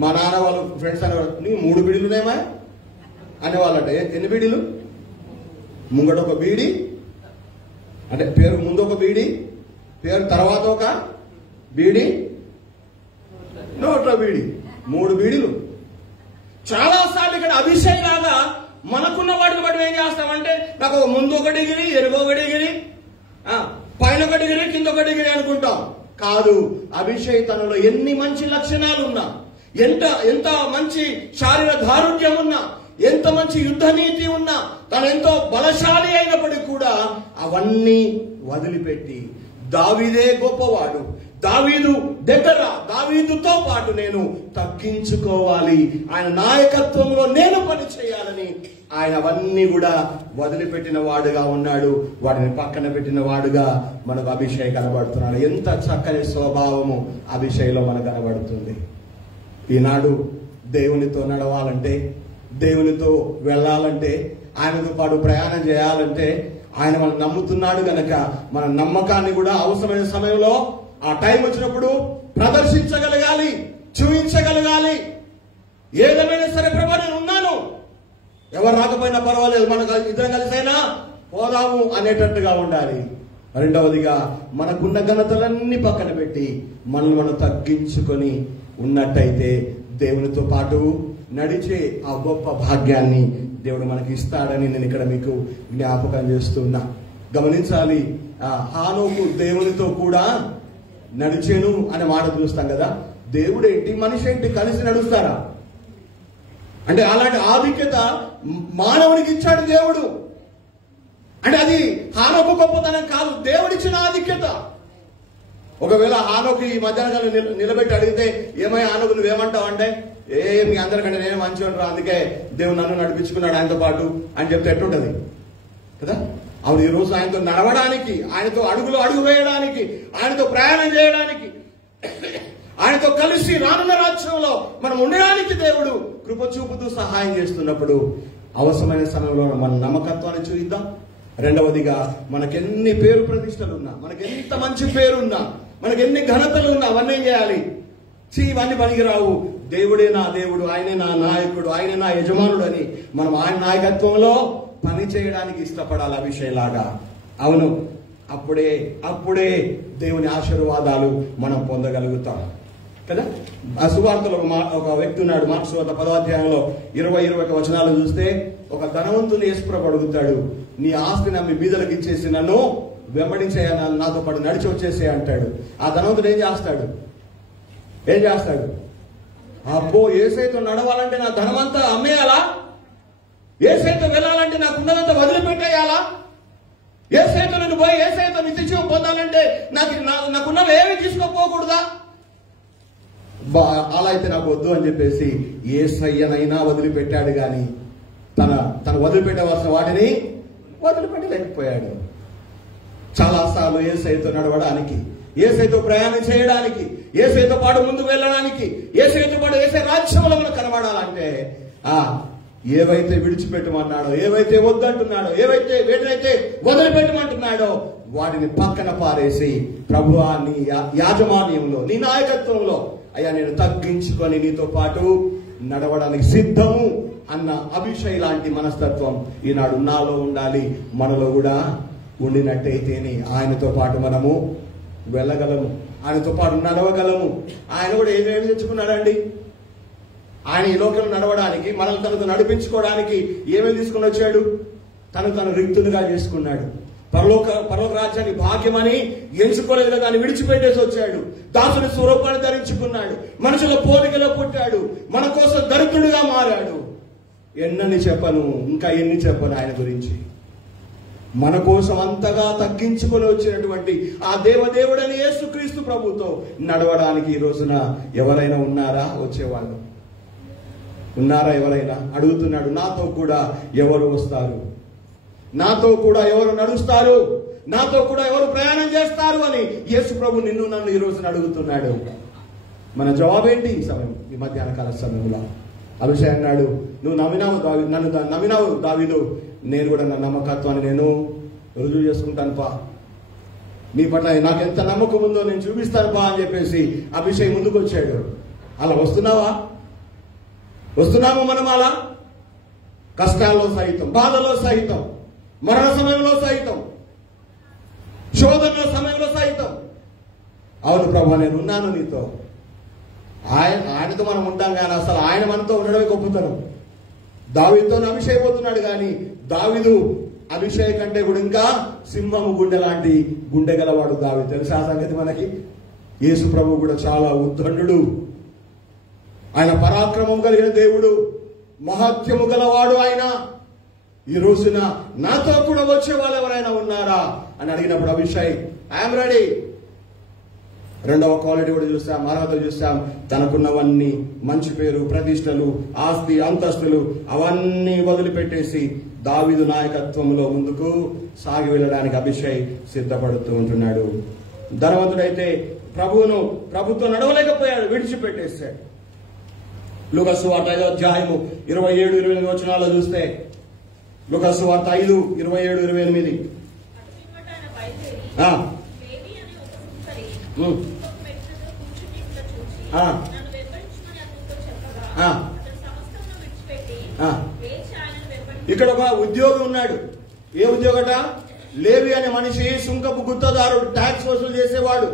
మా నాన్న వాళ్ళ ఫ్రెండ్స్ అనేవాళ్ళు, నీ 3 బీడీలు ఉన్నాయమా అనేవాళ్ళట. ఎన్ని బీడీలు? ముంగట ఒక బీడీ, అంటే పేరు ముందు ఒక బీడీ, పేరు తర్వాత ఒక బీడీ, నోట్ల బీడీ, 3 బీడీలు. చాలాసార్లు ఇక్కడ అభిషేక్ లాగా మనకున్న వాటిని బట్టి ఏం చేస్తామంటే, నాకు ముందు ఒక డిగ్రీ, ఎరుగు ఒక డిగ్రీ, పైన ఒక డిగ్రీ, కింద ఒక డిగ్రీ అనుకుంటాం. కాదు, అభిషేక్ తనలో ఎన్ని మంచి లక్షణాలు ఉన్నా, ఎంత మంచి శారీర దారుఢ్యం ఉన్నా, ఎంత మంచి యుద్ధ నీతి ఉన్నా, తను ఎంతో బలశాలి అయినప్పటికీ కూడా అవన్నీ వదిలిపెట్టి దావీదే గొప్పవాడు, దావీదు దగ్గర, దావీదుతో పాటు నేను తగ్గించుకోవాలి, ఆయన నాయకత్వంలో నేను పని చేయాలని ఆయన అవన్నీ కూడా వదిలిపెట్టిన వాడుగా ఉన్నాడు. వాడిని పక్కన పెట్టిన వాడుగా మనకు అభిషేక్ కనబడుతున్నాడు. ఎంత చక్కని స్వభావము అభిషేక్లో మనకు కనబడుతుంది. ఈనాడు దేవునితో నడవాలంటే, దేవునితో వెళ్ళాలంటే, ఆయనతో పాటు ప్రయాణం చేయాలంటే ఆయన మనం నమ్ముతున్నాడు గనక మన నమ్మకాన్ని కూడా అవసరమైన సమయంలో, ఆ టైం వచ్చినప్పుడు ప్రదర్శించగలగాలి, చూపించగలగాలి. ఏదేమైనా సరే ప్రభు నేను ఉన్నాను, ఎవరు రాకపోయినా పర్వాలేదు, మనం ఇద్దరం కలిసైనా పోదాము అనేటట్టుగా ఉండాలి. రెండవదిగా మనకున్న ఘనతలన్నీ పక్కన పెట్టి మనల్ని మనం తగ్గించుకొని ఉన్నట్టయితే దేవునితో పాటు నడిచే ఆ గొప్ప భాగ్యాన్ని దేవుడు మనకి ఇస్తాడని నేను ఇక్కడ మీకు జ్ఞాపకం చేస్తున్నా. గమనించాలి, హానోకు దేవునితో కూడా నడిచేను అనే మాట చూస్తాం కదా. దేవుడు ఏంటి, మనిషి ఏంటి కలిసి నడుస్తారా? అంటే అలాంటి ఆధిక్యత మానవునికి ఇచ్చాడు దేవుడు. అంటే అది హానోకు గొప్పతనం కాదు, దేవుడిచ్చిన ఆధిక్యత. ఒకవేళ హానోకు ఈ మధ్యాహ్నం నిలబెట్టి అడిగితే, ఏమై హానోకు నువ్వేమంటావు అంటే, మీ అందరికంటే నేను మంచివాడు, అందుకే దేవుడు నన్ను నడిపించుకున్నాడు ఆయనతో పాటు అని చెప్తే ఎట్టుంటది కదా. అవును, ఈ రోజు ఆయనతో నడవడానికి, ఆయనతో అడుగులో అడుగు వేయడానికి, ఆయనతో ప్రయాణం చేయడానికి, ఆయనతో కలిసి రానున్న రాజ్యంలో మనం ఉండడానికి దేవుడు కృప చూపుతూ సహాయం చేస్తున్నప్పుడు అవసరమైన సమయంలో మన నమ్మకత్వాన్ని చూద్దాం. రెండవదిగా మనకెన్ని పేరు ప్రతిష్టలున్నా, మనకెంత మంచి పేరున్నా, మనకెన్ని ఘనతలు ఉన్నా అవన్నీ ఏం చేయాలి? ఇవన్నీ పనికిరావు. దేవుడే నా దేవుడు, ఆయనే నా నాయకుడు, ఆయనే నా యజమానుడు అని మనం ఆయన నాయకత్వంలో పని చేయడానికి ఇష్టపడాలి అభిషేలాగా. అవును, అప్పుడే దేవుని ఆశీర్వాదాలు మనం పొందగలుగుతాం కదా. ఆ సువార్తలో ఒక వ్యక్తి ఉన్నాడు, మార్క్స్ సువార్త 10వ అధ్యాయంలో 20-21 వచనాలు చూస్తే, ఒక ధనవంతుని యేసుప్రభు అడుగుతాడు, నీ ఆస్తి నమ్మి బీదలకు ఇచ్చేసి నన్ను వెంబడించేయ, నాతో పాటు నడిచి వచ్చేసే అంటాడు. ఆ ధనవంతుడు ఏం చేస్తాడు? అబ్బో, యేసయ్యతో నడవాలంటే నా ధనమంతా అమ్మేయాలా? యేసయ్యతో వెళ్ళాలంటే నాకున్నదంతా వదిలిపెట్టేయాలా? యేసయ్యతో నేను పోయి యేసయ్యతో నిత్య జీవం పొందాలంటే నాకున్నవి ఏమీ తీసుకోపోకూడదా? అలా అయితే నాకు వద్దు అని చెప్పేసి యేసయ్యనైనా వదిలిపెట్టాడు కానీ తను వదిలిపెట్టవలసిన వాటిని వదిలిపెట్టలేకపోయాడు. చాలాసార్లు యేసయ్యతో నడవడానికి, యేసయ్యతో ప్రయాణం చేయడానికి, యేసయ్యతో పాటు ముందుకు వెళ్ళడానికి, యేసయ్యతో పాటు యేసయ్య రాజ్యంలో మనం కనబడాలంటే ఏవైతే విడిచిపెట్టమన్నాడో, ఏవైతే వద్దంటున్నాడో, వేటినైతే వదిలిపెట్టమంటున్నాడో వాటిని పక్కన పారేసి, ప్రభువా నీ యాజమాన్యంలో, నీ నాయకత్వంలో అయ్యా నేను తగ్గించుకొని నీతో పాటు నడవడానికి సిద్ధము అన్న అభిషేక్ లాంటి మనస్తత్వం ఈనాడు నాలో ఉండాలి, మనలో కూడా ఉండినట్టయితేనే ఆయనతో పాటు మనము వెళ్ళగలము, ఆయనతో పాటు నడవగలము. ఆయన కూడా ఏమేమి తెచ్చుకున్నాడండి? ఆయన ఈ లోకంలో నడవడానికి, మనల్ని తనతో నడిపించుకోవడానికి ఏమేమి తీసుకుని వచ్చాడు? తను రిక్తులుగా చేసుకున్నాడు. పరలోక రాజ్యాన్ని భాగ్యమని ఎంచుకోలేదు కదా, దాన్ని విడిచిపెట్టేసి వచ్చాడు. దాసుని స్వరూపాన్ని ధరించుకున్నాడు, మనుషుల పోలికలో పుట్టాడు, మన కోసం దరిద్రుడిగా మారాడు. ఎన్నని చెప్పను, ఇంకా ఎన్ని చెప్పను ఆయన గురించి. మన కోసం అంతగా తగ్గించుకొని వచ్చినటువంటి ఆ దేవదేవుడని యేసుక్రీస్తు ప్రభుతో నడవడానికి ఈ రోజున ఎవరైనా ఉన్నారా? వచ్చేవాళ్ళు ఉన్నారా? ఎవరైనా? అడుగుతున్నాడు, నాతో కూడా ఎవరు వస్తారు, నాతో కూడా ఎవరు నడుస్తారు, నాతో కూడా ఎవరు ప్రయాణం చేస్తారు అని యేసు ప్రభు నిన్ను నన్ను ఈ రోజున అడుగుతున్నాడు. మన జవాబేంటి? ఈ సమయం, ఈ మధ్యాహ్న కాల సమయంలో అభిషేక్ అన్నాడు, నువ్వు నన్ను నమ్మినావు దావీదు, నేను కూడా నా నమ్మకత్వాన్ని నేను రుజువు చేసుకుంటాను పా, నీ పట్ల నాకు ఎంత నమ్మకం ఉందో నేను చూపిస్తాను పా అని చెప్పేసి అభిషేక్ ముందుకు వచ్చాడు. అలా వస్తున్నాము మనం అలా కష్టాల్లో సహితం, బాధలో సహితం, మరణ సమయంలో సహితం, శోధనలో సమయంలో సహితం, అవును ప్రభు నేను ఉన్నాను నీతో. ఆయనతో మనం ఉంటాం కానీ అసలు ఆయన మనతో ఉండడమే గొప్పతనం. దావీదుతో అభిషేక్ పోతున్నాడు కానీ దావీదు అభిషేక్ అంటే కూడా ఇంకా సింహము గుండె లాంటి గుండె గలవాడు దావీదు. తెలుసా ఆ సంగతి మనకి? యేసు ప్రభు కూడా చాలా ఉద్దండు, ఆయన పరాక్రమం కలిగిన దేవుడు, మహత్యము గలవాడు ఆయన. ఈ రోజున నాతో కూడా వచ్చే వాళ్ళు ఎవరైనా ఉన్నారా అని అడిగినప్పుడు అభిషేక్ ఐఎమ్ రెడీ. రెండవ క్వాలిటీ కూడా చూస్తాం, అర్హతలు చూస్తాం. తనకున్నవన్నీ, మంచి పేరు, ప్రతిష్టలు, ఆస్తి, అంతస్తులు అవన్నీ వదిలిపెట్టేసి దావీదు నాయకత్వంలో ముందుకు సాగి వెళ్ళడానికి అభిషేక్ సిద్ధపడుతూ ఉంటున్నాడు. ధనవంతుడైతే ప్రభుత్వం నడవలేకపోయాడు, విడిచిపెట్టేశాడు. లూకాసు వార్త 5వ అధ్యాయము 27-28 వచనాల్లో చూస్తే, లూకాసు వార్త 5:27-28 ఇక్కడ ఒక ఉద్యోగి ఉన్నాడు. ఏ ఉద్యోగట? లేవి అనే మనిషి, సుంకపు గుత్తదారుడు, ట్యాక్స్ వసూలు చేసేవాడు.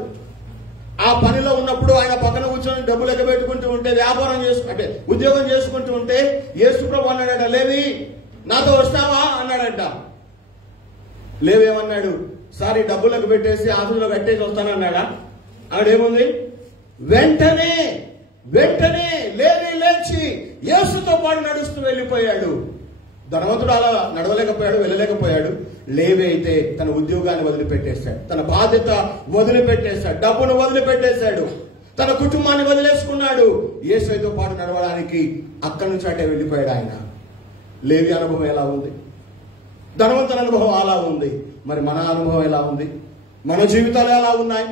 ఆ పనిలో ఉన్నప్పుడు ఆయన పక్కన కూర్చొని డబ్బులు ఎగబెట్టుకుంటూ ఉంటే, వ్యాపారం అంటే ఉద్యోగం చేసుకుంటూ ఉంటే యేసు ప్రభు అన్నాడట, లేవి నాతో వస్తావా అన్నాడట. లేవి ఏమన్నాడు? సారీ డబ్బులకు పెట్టేసి ఆఫీసులో కట్టేసి వస్తానన్నాడా? అక్కడేముంది? వెంటనే లేవి లేచి యేసుతో పాటు నడుస్తూ వెళ్ళిపోయాడు. ధనవంతుడు అలా నడవలేకపోయాడు, వెళ్ళలేకపోయాడు. లేవి అయితే తన ఉద్యోగాన్ని వదిలిపెట్టేశాడు, తన బాధ్యత వదిలిపెట్టేశాడు, డబ్బును వదిలిపెట్టేశాడు, తన కుటుంబాన్ని వదిలేసుకున్నాడు. యేసుతో పాటు నడవడానికి అక్కడి నుంచి అటే వెళ్ళిపోయాడు ఆయన. లేవి అనుభవం ఎలా ఉంది? ధనవంతుల అనుభవం అలా ఉంది. మరి మన అనుభవం ఎలా ఉంది? మన జీవితాలు ఎలా ఉన్నాయి?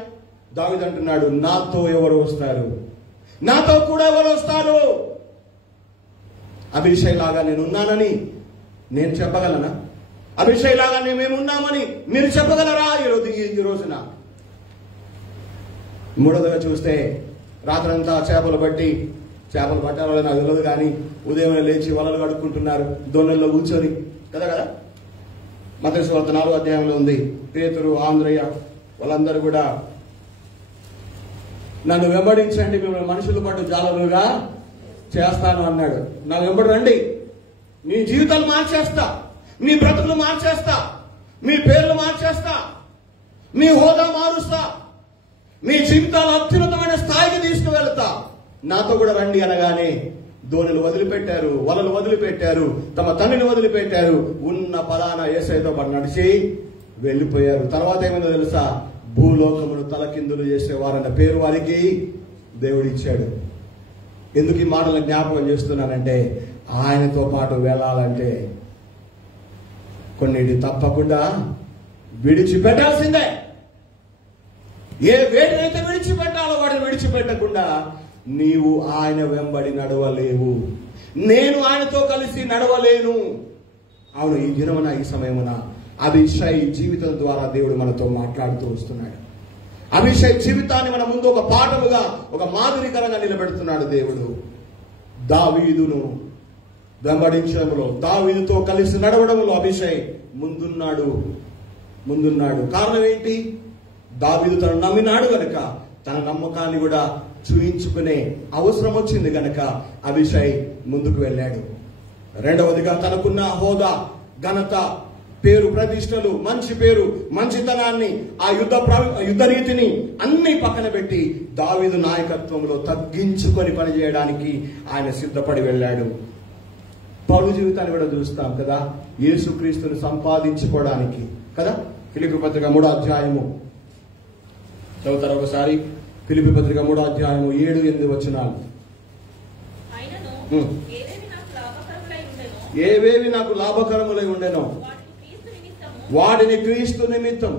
దావీదు అంటున్నాడు, నాతో ఎవరు వస్తారు, నాతో కూడా ఎవరు వస్తారు? అభిషేక్ లాగా నేను ఉన్నానని నేను చెప్పగలనా? అభిషేక్ లాగా మేమున్నామని మీరు చెప్పగలరా? ఈ రోజున మూడోదిగా చూస్తే, రాత్రంతా చేపలు పట్టాలో నాకు తెలియదు కానీ ఉదయం లేచి వలలు కడుక్కుంటున్నారు, దొన్నెల్లో కూర్చొని కదా. మత్తయి సువార్త 4వ అధ్యాయంలో ఉంది. పేతురు, ఆంద్రయ్య వాళ్ళందరూ కూడా నన్ను వెంబడించండి, మిమ్మల్ని మనుషుల పాటు జాలరుగా చేస్తాను అన్నాడు. నా వెంబడి రండి, నీ జీవితాలు మార్చేస్తా, మీ బ్రతుకులు మార్చేస్తా, మీ పేర్లు మార్చేస్తా, మీ హోదా మారుస్తా, మీ జీవితాలు అత్యున్నతమైన స్థాయికి తీసుకువెళ్తా, నాతో కూడా రండి అనగానే దోణులు వదిలిపెట్టారు, వలలు వదిలిపెట్టారు, తమ తండ్రిని వదిలిపెట్టారు, ఉన్న పలానా యేసయ్యతో పాటు నడిచి వెళ్ళిపోయారు. తర్వాత ఏమైందో తెలుసా? భూలోకమును తలకిందులు చేసేవారన్న పేరు వారికి దేవుడిచ్చాడు. ఎందుకు ఈ మాటలు జ్ఞాపకం చేస్తున్నానంటే, ఆయనతో పాటు వెళ్ళాలంటే కొన్నిటి తప్పకుండా విడిచిపెట్టాల్సిందే. ఏ వేడినైతే విడిచిపెట్టాలో వాడిని విడిచిపెట్టకుండా నీవు ఆయన వెంబడి నడవలేవు. నేను ఆయనతో కలిసి నడవలేను. అవును, ఈ దినమున ఈ సమయమున అభిషయ్ జీవితం ద్వారా దేవుడు మనతో మాట్లాడుతూ వస్తున్నాడు. అభిషయ్ జీవితాన్ని మన ముందు ఒక పాఠముగా, ఒక మాదిరికరంగా నిలబెడుతున్నాడు దేవుడు. దావీదును వెంబడించడంలో, దావీదుతో కలిసి నడవడంలో అభిషయ్ ముందున్నాడు. కారణం ఏంటి? దావీదు తను నమ్మినాడు గనక, తన నమ్మకాన్ని కూడా చూయించుకునే అవసరం వచ్చింది గనక అభిషయ్ ముందుకు వెళ్ళాడు. రెండవదిగా తనకున్న హోదా, ఘనత, పేరు, ప్రతిష్టలు, మంచి పేరు, మంచితనాన్ని, ఆ యుద్ధ రీతిని అన్ని పక్కన పెట్టి దావీదు నాయకత్వంలో తగ్గించుకొని పనిచేయడానికి ఆయన సిద్ధపడి వెళ్ళాడు. పౌలు జీవితాన్ని కూడా చూస్తాం కదా, యేసుక్రీస్తుని సంపాదించుకోవడానికి కదా. ఫిలిప్పీ పత్రిక 3వ అధ్యాయము చదువుతారు ఒకసారి. ఫిలిప్పీ పత్రిక 3వ అధ్యాయము 7-8 వచనాలు. ఏవేవి నాకు లాభకరములై ఉండెనో వాటిని క్రీస్తు నిమిత్తం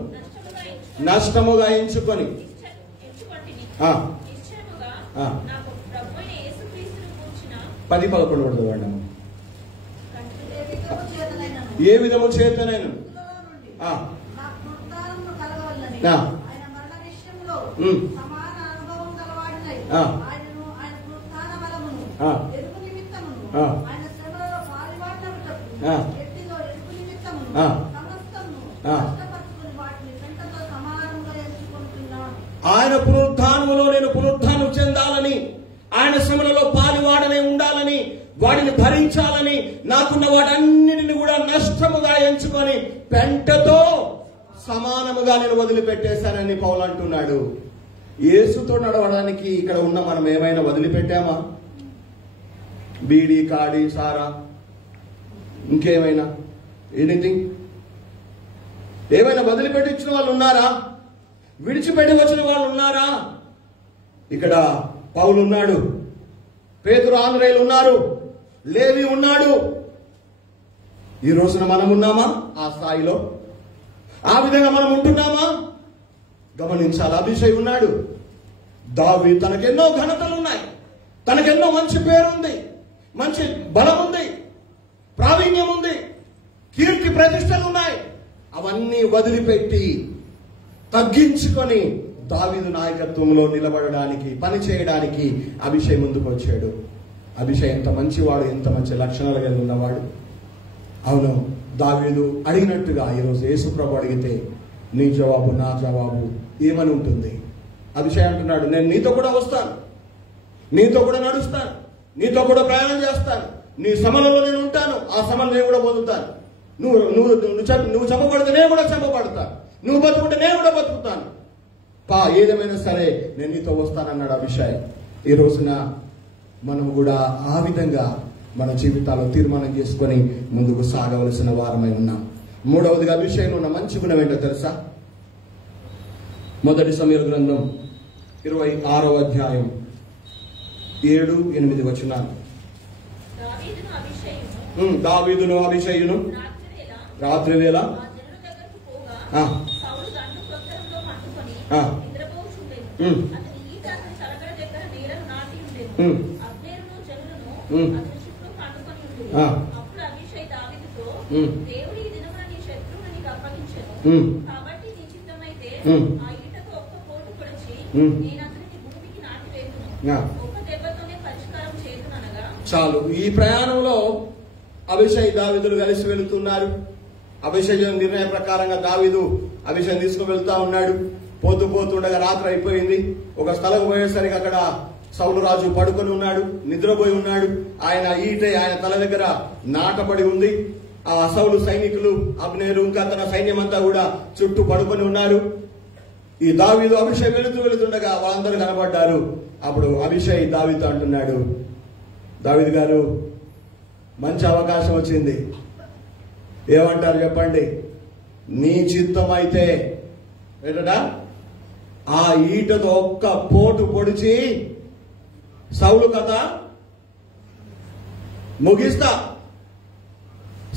నష్టముగా ఎంచుకొని 10-11 వాడు ఏ విధము చేతనైన ఆయన పునరుత్థానములో నేను పునరుత్థానం చెందాలని, ఆయన శ్రమలలో పాలువాడనే ఉండాలని, వాటిని భరించాలని, నాకున్న వాటన్నిటిని కూడా నష్టముగా ఎంచుకొని పెంటతో సమానముగా నేను వదిలిపెట్టేశానని పౌలు అంటున్నాడు. యేసుతో నడవడానికి ఇక్కడ ఉన్న మనం ఏమైనా వదిలిపెట్టామా? బీడి, కాడి, సారా, ఇంకేమైనా ఎనీథింగ్ ఏమైనా వదిలిపెట్టించిన వాళ్ళు ఉన్నారా? విడిచిపెట్టి వచ్చిన వాళ్ళు ఉన్నారా? ఇక్కడ పౌలు ఉన్నాడు, పేతురు, ఆంద్రేయులు ఉన్నారు, లేవి ఉన్నాడు. ఈ రోజున మనం ఉన్నామా ఆ స్థాయిలో? ఆ విధంగా మనం ఉంటున్నామా? గమనించాలి. అభిషయ్ ఉన్నాడు. దావీదు తనకెన్నో ఘనతలు ఉన్నాయి, తనకెన్నో మంచి పేరుంది, మంచి బలం ఉంది, ప్రావీణ్యం ఉంది, కీర్తి ప్రతిష్టలు ఉన్నాయి. అవన్నీ వదిలిపెట్టి తగ్గించుకొని దావీదు నాయకత్వంలో నిలబడడానికి, పని చేయడానికి అభిషయ్ ముందుకు వచ్చాడు. అభిషయ్ ఎంత మంచివాడు, ఎంత మంచి లక్షణాలు కలిగి ఉన్నవాడు. అవును, దావీదు అడిగినట్టుగా ఈరోజు యేసుప్రభు అడిగితే నీ జవాబు, నా జవాబు ఏమని ఉంటుంది? అభిషయ్ అంటున్నాడు, నేను నీతో కూడా వస్తాను, నీతో కూడా నడుస్తాను, నీతో కూడా ప్రయాణం చేస్తాను, నీ శ్రమలలో నేను ఉంటాను, ఆ శ్రమలు నేను కూడా పొందుతాను. నువ్వు చంపబడితే నేను కూడా చంపబడతాను, నువ్వు బతుకుంటే నేను కూడా బతుకుతాను. ఏదేమైనా సరే నేను నీతో వస్తానన్నాడు అభిషయ్. ఈ రోజున మనం కూడా ఆ విధంగా మన జీవితాల్లో తీర్మానం చేసుకొని ముందుకు సాగవలసిన వారమై ఉన్నాం. మూడవదిగా అభిషేకంలో ఉన్న మంచి గుణం ఏంటో తెలుసా? మొదటి సమూయేలు గ్రంథం 26వ అధ్యాయం 7-8 వచనాలు. దావీదును అభిషేయును రాత్రి వేళ చాలు. ఈ ప్రయాణంలో అభిషయ్ దావీదులు కలిసి వెళుతున్నారు. అభిషేక్ నిర్ణయం ప్రకారంగా దావీదు అభిషేక్ తీసుకువెళ్తా ఉన్నాడు. పోతుండగా రాత్రి అయిపోయింది. ఒక స్థలం పోయేసరికి అక్కడ సౌలు రాజు పడుకొని ఉన్నాడు, నిద్రపోయి ఉన్నాడు. ఆయన ఈటె ఆయన తల దగ్గర నాటబడి ఉంది. ఆ సౌలు సైనికులు, అబ్నేరు, ఇంకా తన సైన్యం అంతా కూడా చుట్టూ పడుకొని ఉన్నారు. ఈ దావీదు అభిషేక్ వెళుతుండగా వాళ్ళందరూ కనబడ్డారు. అప్పుడు అభిషేక్ దావీదుతో అంటున్నాడు, దావీదు గారు, మంచి అవకాశం వచ్చింది. ఏమంటారు చెప్పండి? నీ చిత్తం అయితే ఏంటా ఆ ఈటతో ఒక్క పోటు పొడిచి, సౌలు కదా ముగిస్తా,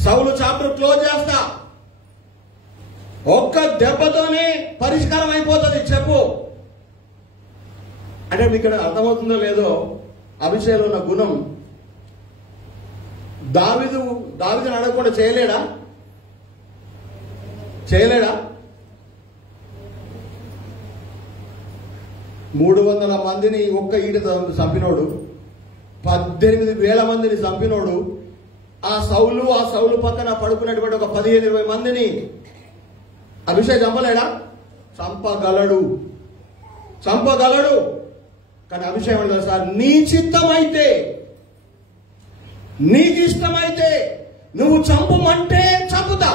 సౌలు చాప్టర్ క్లోజ్ చేస్తా, ఒక్క దెబ్బతోనే పరిష్కారం అయిపోతుంది చెప్పు అంటే ఇక్కడ అర్థమవుతుందో లేదో అభిషేకంలో ఉన్న గుణం దావీదుని అడగకుండా చేయలేడా? 300 మందిని ఒక్క ఈట చంపినోడు, 18,000 మందిని చంపినోడు, ఆ సౌలు పక్కన పడుకున్నటువంటి ఒక 15-20 మందిని అభిషేక్ చంపలేడా? చంపగలడు. కానీ అభిషేకం అంటే సార్, నీ చిత్తమైతే, నీకు ఇష్టమైతే నువ్వు చంపమంటే చంపుతా,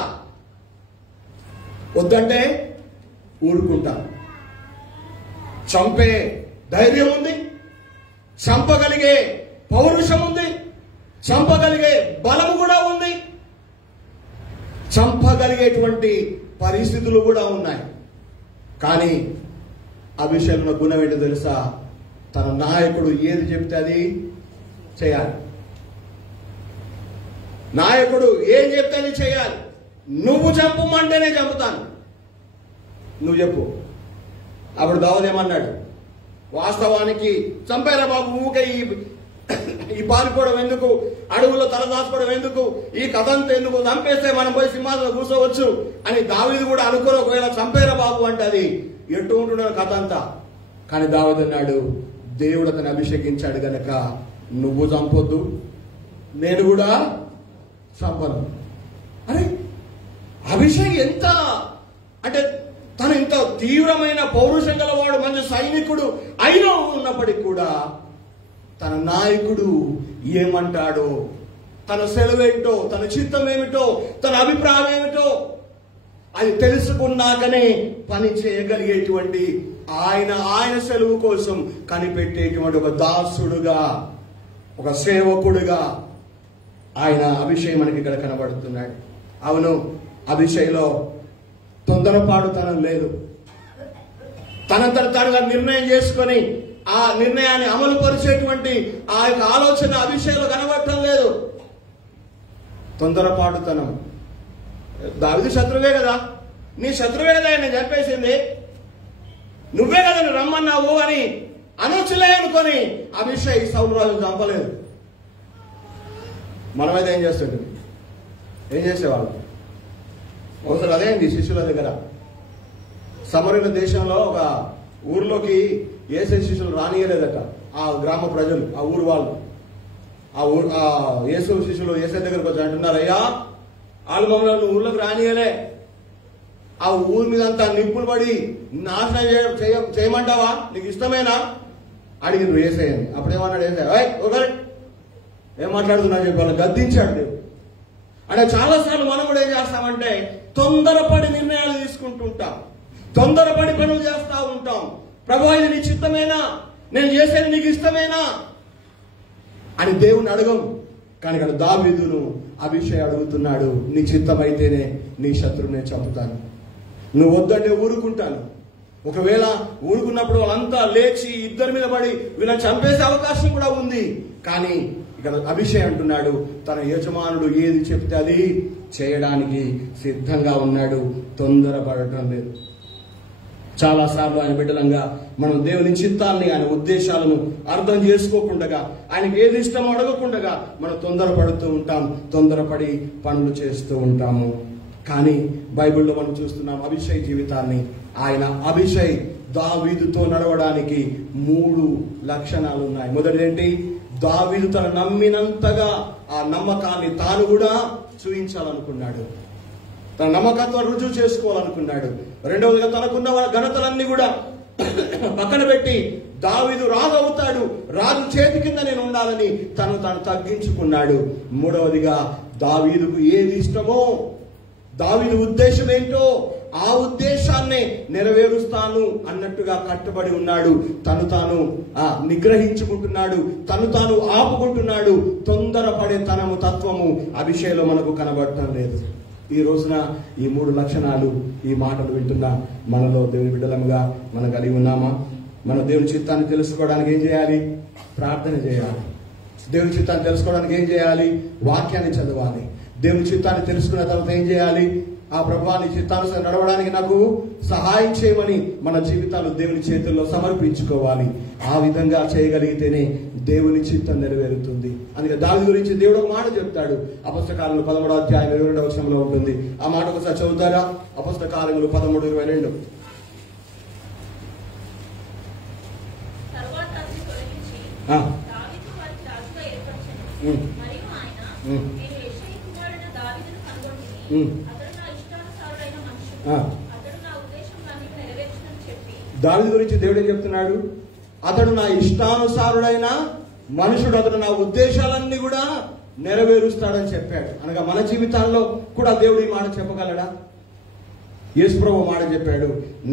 వద్దంటే ఊరుకుంటా. చంపే ధైర్యం ఉంది, చంపగలిగే పౌరుషం ఉంది, చంపగలిగే బలము కూడా ఉంది, చంపగలిగేటువంటి పరిస్థితులు కూడా ఉన్నాయి. కానీ అభిషేకంలో గుణం ఏంటో తెలుసా? తన నాయకుడు ఏది చెప్తే అది చేయాలి. నాయకుడు ఏం చెప్తే అది చేయాలి. నువ్వు చంపమంటేనే చంపుతాను, నువ్వు చెప్పు. అప్పుడు దావీదు ఏమన్నాడు? వాస్తవానికి చంపారా బాబు, ఊకే ఈ పారిపోవడం ఎందుకు, అడవుల్లో తలదాచుకోవడం ఎందుకు, ఈ కథ అంతా ఎందుకు, చంపేస్తే మనం పోయి సింహాసనం కూర్చోవచ్చు అని దావీదు కూడా అనుకోరు. ఒకవేళ చంపేరా బాబు అంటే అది ఎటు ఉంటున్నాడు కథ అంతా. కానీ దావీదు అన్నాడు, దేవుడు అతను అభిషేకించాడు గనక నువ్వు చంపొద్దు, నేను కూడా చంపను. అరే అభిషేక్ ఎంత అంటే తను ఇంత తీవ్రమైన పౌరుషం గలవాడు, మంచి సైనికుడు అయినా ఉన్నప్పటికీ కూడా తన నాయకుడు ఏమంటాడో, తన సెలవేంటో, తన చిత్తం ఏమిటో, తన అభిప్రాయం ఏమిటో అది తెలుసుకున్నాకనే పని చేయగలిగేటువంటి ఆయన సెలవు కోసం కనిపెట్టేటువంటి ఒక దాసుడుగా, ఒక సేవకుడుగా ఆయన అభిషేక్ మనకి ఇక్కడ కనబడుతున్నాడు. అవును, అభిషేక్లో తొందరపాటుతనం లేదు. తనంతట తానుగా నిర్ణయం చేసుకొని ఆ నిర్ణయాన్ని అమలు పరిచేటువంటి ఆ యొక్క ఆలోచన అభిషేకంలో కనబడటం లేదు. తొందరపాటుతనం. దావీదు శత్రువే కదా, నీ శత్రువే కదా నేను చంపేసింది, నువ్వే కదా నువ్వు రమ్మన్నావు అని అనొచ్చులే అనుకొని అభిషేక్ సౌలు రాజు చంపలేదు. మనమైతే ఏం చేస్తుంటాం? ఏం చేసేవాళ్ళం? ఒకసారి అదేంటి శిష్యుల దగ్గర సమరణ దేశంలో ఒక ఊర్లోకి ఏసే శిష్యులు రానియలేదట. ఆ గ్రామ ప్రజలు, ఆ ఊరు వాళ్ళు, ఆ యేసు శిష్యులు ఏసే దగ్గరకు వచ్చి అంటున్నారు, అయ్యా వాళ్ళు మమ్మల్ని ఊర్లోకి రానియలే, ఆ ఊరి మీద అంతా నిప్పులు పడి నాశనం చేయమంటావా, నీకు ఇష్టమేనా అడిగిండ్రు ఏసయ్యని. అప్పుడేమన్నాడు ఏసయ్య, ఒకరే ఏం మాట్లాడుతున్నా చెప్పి వాళ్ళని గద్దించాడు దేవుడు. అంటే చాలాసార్లు మనం కూడా ఏం చేస్తామంటే తొందరపడి నిర్ణయాలు తీసుకుంటుంటాం, తొందరపడి పనులు చేస్తా ఉంటాం. ప్రభువా ఇది నీ చిత్తమేనా, నేను చేసేది నీకు ఇష్టమేనా అని దేవుని అడగం. కానీ ఇక్కడ దావీదును అభిషేక్ అడుగుతున్నాడు, నీ చిత్తమైతేనే నీ శత్రువుని నేను చంపుతాను, నువ్వు వద్దంటే ఊరుకుంటాను. ఒకవేళ ఊరుకున్నప్పుడు వాళ్ళంతా లేచి ఇద్దరి మీద పడి వీళ్ళని చంపేసే అవకాశం కూడా ఉంది. కానీ ఇక్కడ అభిషేక్ అంటున్నాడు, తన యజమానుడు ఏది చెప్తే అది చేయడానికి సిద్ధంగా ఉన్నాడు, తొందరపడటం లేదు. చాలా సార్లు ఆయన బిడ్డలంగా మనం దేవుని చిత్తాన్ని, ఆయన ఉద్దేశాలను అర్థం చేసుకోకుండా, ఆయనకి ఏది ఇష్టమో అడగకుండా మనం తొందరపడుతూ ఉంటాం, తొందరపడి పనులు చేస్తూ ఉంటాము. కానీ బైబిల్లో మనం చూస్తున్నాం అభిషేక్ జీవితాన్ని. ఆయన అభిషేక్ దావీదుతో నడవడానికి 3 లక్షణాలు ఉన్నాయి. మొదటిది ఏంటి? దావీదు తను నమ్మినంతగా ఆ నమ్మకాన్ని తాను కూడా చూపించాలనుకున్నాడు, తన నమ్మకత్వం రుజువు చేసుకోవాలనుకున్నాడు. రెండవదిగా తనకున్న ఘనతలన్నీ కూడా పక్కన పెట్టి దావీదు రాజు అవుతాడు, రాజు చేతి కింద నేను ఉండాలని తను తగ్గించుకున్నాడు. మూడవదిగా దావీదుకు ఏది ఇష్టమో, దావీదు ఉద్దేశం ఏంటో ఆ ఉద్దేశాన్ని నెరవేరుస్తాను అన్నట్టుగా కట్టుబడి ఉన్నాడు. తాను నిగ్రహించుకుంటున్నాడు, తాను ఆపుకుంటున్నాడు. తొందరపడే తత్వము అభిషేకంలో మనకు కనబడటం లేదు. ఈ రోజున ఈ 3 లక్షణాలు, ఈ మాటలు వింటున్న మనలో దేవుని బిడ్డలముగా మనం కలిగి ఉన్నామా? మన దేవుని చిత్తాన్ని తెలుసుకోవడానికి ఏం చేయాలి? ప్రార్థన చేయాలి. దేవుని చిత్తాన్ని తెలుసుకోవడానికి ఏం చేయాలి? వాక్యాన్ని చదవాలి. దేవుని చిత్తాన్ని తెలుసుకున్న తర్వాత ఏం చేయాలి? ఆ ప్రభువాని చిత్తానుసారం నడవడానికి నాకు సహాయం చేయమని మన జీవితాలు దేవుని చేతుల్లో సమర్పించుకోవాలి. ఆ విధంగా చేయగలిగితేనే దేవుని చిత్తం నెరవేరుతుంది. అందుకే దాని గురించి దేవుడు ఒక మాట చెప్తాడు. అపొస్తల కార్యములు 13వ అధ్యాయం 22వ వచనంలో ఉంటుంది. ఆ మాట ఒకసారి చదువుతారా? అపొస్తల కార్యములు 13:22. దాని గురించి దేవుడు ఏం చెప్తున్నాడు? అతడు నా ఇష్టానుసారుడైన మనుషుడు, అతడు నా ఉద్దేశాలన్నీ కూడా నెరవేరుస్తాడని చెప్పాడు. అనగా మన జీవితాల్లో కూడా దేవుడు ఈ మాట చెప్పగలడా? యేసుప్రభు మాట చెప్పాడు,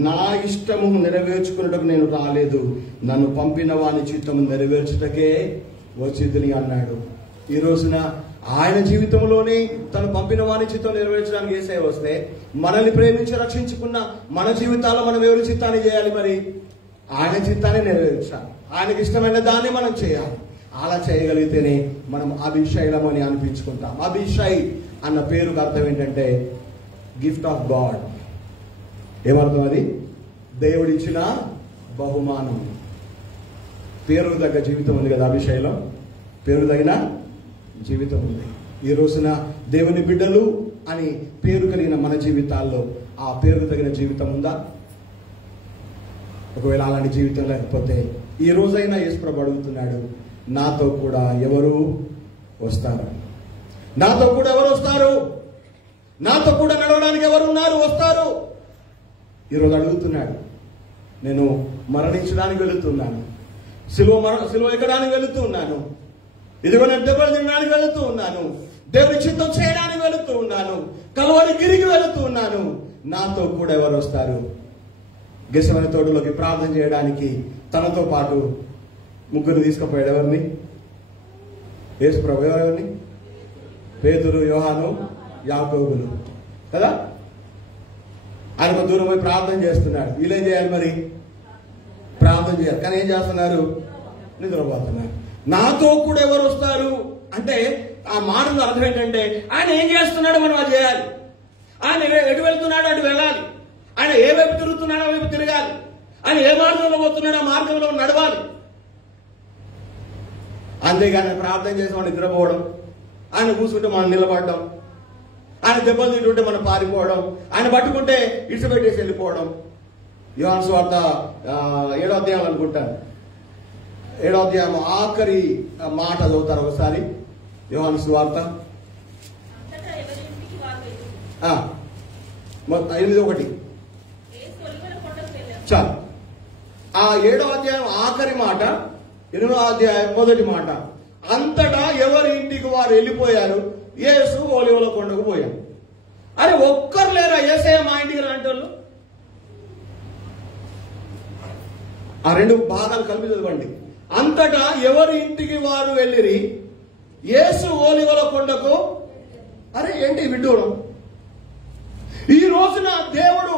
నా ఇష్టము నెరవేర్చుకున్నటకు నేను రాలేదు, నన్ను పంపిన వాని చిత్తము నెరవేర్చుటకే వచ్చిందని అన్నాడు. ఈ రోజున ఆయన జీవితంలోనే తను పంపిన వాని చిత్తం నెరవేర్చడానికి యేసయ్య వస్తే, మనల్ని ప్రేమించి రక్షించుకున్న మన జీవితాల్లో మనం ఎవరి చిత్తాన్ని చేయాలి? మరి ఆయన చిత్తాన్ని నెరవేర్చాలి. ఆయనకి ఇష్టమైన దాన్ని మనం చేయాలి. అలా చేయగలిగితేనే మనం అభిషైలం అని అనిపించుకుంటాం. అభిషై అన్న పేరుకు అర్థం ఏంటంటే గిఫ్ట్ ఆఫ్ గాడ్. ఏమర్థం అది? దేవుడిచ్చిన బహుమానం. పేరు తగ్గ జీవితం ఉంది కదా అభిషైలం. పేరు తగిన జీవితం ఉంది. ఈ రోజున దేవుని బిడ్డలు అని పేరు కలిగిన మన జీవితాల్లో ఆ పేరు తగిన జీవితం ఉందా? ఒకవేళ అలాంటి జీవితం లేకపోతే ఈ రోజైనా యేసుప్రభు అడుగుతున్నాడు, నాతో కూడా ఎవరు వస్తారు? నాతో కూడా ఎవరు వస్తారు? నాతో కూడా నడవడానికి ఎవరున్నారు? వస్తారు. ఈరోజు అడుగుతున్నాడు. నేను మరణించడానికి వెళుతున్నాను, సిలువ ఎక్కడానికి వెళుతూ ఉన్నాను, ఇదిగో నేను దెబ్బలు తినడానికి వెళుతూ ఉన్నాను, దేవుని చిత్తం చేయడానికి వెళుతూ ఉన్నాను, కలువరి గిరికి వెళుతూ ఉన్నాను, నాతో కూడా ఎవరు వస్తారు? గెసమని తోటలోకి ప్రార్థన చేయడానికి తనతో పాటు ముగ్గురు తీసుకుపోయాడు. ఎవరిని? యేసుప్రభు. ఎవరెవరిని? పేతురు, యోహాను, యాకోబులు కదా. ఆయన దూరం పోయి ప్రార్థన చేస్తున్నాడు. వీళ్ళేం చేయాలి? మరి ప్రార్థన చేయాలి. కానీ ఏం చేస్తున్నారు? నిద్రపోతున్నారు. నాతో కూడా ఎవరు వస్తారు అంటే ఆ మాటలో అర్థం ఏంటంటే ఆయన ఏం చేస్తున్నాడో మనం అది చేయాలి. ఆయన ఎటు వెళ్తున్నాడో అటు వెళ్ళాలి. ఆయన ఏ వైపు తిరుగుతున్నాడో ఆ వైపు తిరగాలి. ఆయన ఏ మార్గంలో పోతున్నాడో ఆ మార్గంలో నడవాలి. అంతేగాని ప్రార్థన చేసి మనం నిద్రపోవడం, ఆయన కూర్చుంటే మనం నిలబడడం, ఆయన దెబ్బలు తింటుంటే మనం పారిపోవడం, ఆయన పట్టుకుంటే ఇడిచిపెట్టేసి వెళ్ళిపోవడం. యోహాను సువార్త 7వ అధ్యాయం అనుకుంటాను, 7వ అధ్యాయం ఆఖరి మాట చదువుతారు ఒకసారి. యోహాను సువార్త 8:1. చాలు. ఆ 7వ అధ్యాయం ఆఖరి మాట, 8వ అధ్యాయం మొదటి మాట. అంతటా ఎవరి ఇంటికి వారు వెళ్ళిపోయారు, యేసు ఒలీవల కొండకు పోయాడు. అరే ఒక్కరు లేరా యేసయ్య మా ఇంటికి రాంటోళ్ళు? ఆ రెండు భాగాలు కలిపి చదవండి. అంతటా ఎవరి ఇంటికి వారు వెళ్ళిరి, యేసు ఒలీవల కొండకు. అరే ఏంటి విడ్డూరం? ఈ రోజున దేవుడు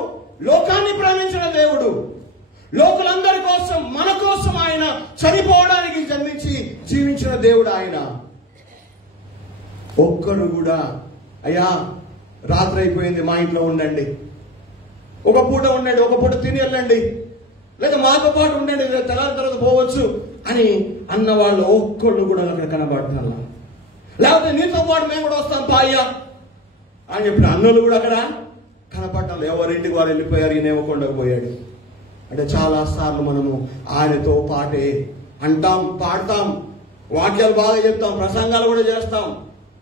లోకాన్ని ప్రేమించిన దేవుడు, లోకులందరి కోసం మన కోసం ఆయన చనిపోవడానికి జన్మించి జీవించిన దేవుడు ఆయన. ఒక్కరు కూడా అయ్యా రాత్రి అయిపోయింది మా ఇంట్లో ఉండండి, ఒక పూట ఉండండి, ఒక పూట తిని వెళ్ళండి, లేదా మాతో పాటు ఉండండి, తెల్లారి తర్వాత పోవచ్చు అని అన్న వాళ్ళు ఒక్కళ్ళు కూడా అక్కడ కనబడుతున్నా. లేకపోతే నీతో పాటు మేము కూడా వస్తాం పాయ్యా అని చెప్పిన అన్నలు కూడా అక్కడ కనపడటం. ఎవరింటికి వారు వెళ్ళిపోయారు, ఈయనేమో కొండకు పోయాడు. అంటే చాలా సార్లు మనము ఆయనతో పాటే అంటాం, పాడతాం, వాక్యాలు బాగా చెప్తాం, ప్రసంగాలు కూడా చేస్తాం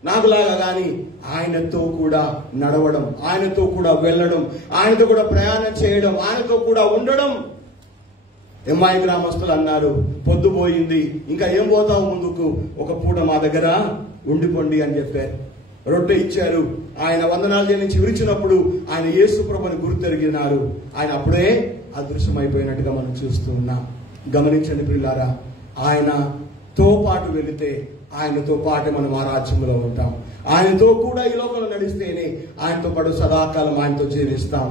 నాకులాగా. కానీ ఆయనతో కూడా నడవడం, ఆయనతో కూడా వెళ్ళడం, ఆయనతో కూడా ప్రయాణం చేయడం, ఆయనతో కూడా ఉండడం. ఎమ్మాయి గ్రామస్తులు అన్నారు, పొద్దుపోయింది, ఇంకా ఏం పోతావు ముందుకు, ఒక పూట మా దగ్గర ఉండిపోండి అని చెప్పారు. రొట్టె ఇచ్చారు. ఆయన వందనాలు చెల్లించి విరిచినప్పుడు ఆయన యేసు ప్రభుని గుర్తెరిగినారు. ఆయన అప్పుడే అదృశ్యమైపోయినట్టుగా మనం చూస్తూ ఉన్నాం. గమనించండి ప్రియులారా, ఆయనతో పాటు వెళితే ఆయనతో పాటు మనం ఆ రాజ్యంలో ఉంటాం. ఆయనతో కూడా ఈ లోకంలో నడిస్తేనే ఆయనతో పాటు సదాకాలం ఆయనతో జీవిస్తాం.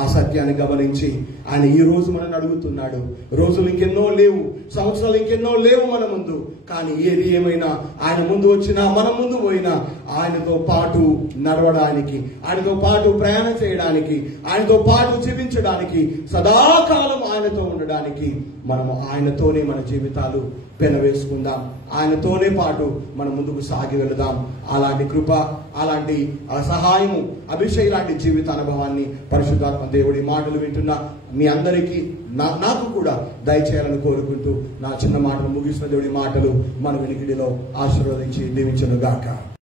ఆ సత్యాన్ని గమనించి ఆయన ఈ రోజు మనల్ని అడుగుతున్నాడు. రోజులు ఇంకెన్నో లేవు, సంవత్సరాలు ఇంకెన్నో లేవు మన ముందు. కానీ ఏది ఏమైనా ఆయన ముందు వచ్చినా, మన ముందు పోయినా ఆయనతో పాటు నడవడానికి, ఆయనతో పాటు ప్రయాణం చేయడానికి, ఆయనతో పాటు జీవించడానికి, సదాకాలం ఆయనతో ఉండడానికి మనము ఆయనతోనే మన జీవితాలు పెనవేసుకుందాం. ఆయనతోనే పాటు మనం ముందుకు సాగి వెళదాం. అలాంటి కృప, అలాంటి సహాయము, అభిషేక్ లాంటి జీవిత అనుభవాన్ని పరిశుద్ధాత్మ దేవుడి మాటలు వింటున్న మీ అందరికీ, నాకు కూడా దయచేయాలని కోరుకుంటూ నా చిన్న మాటలు ముగిస్తున్న దేవుడి మాటలు మన వినికిడిలో ఆశీర్వదించి దీవించును గాక.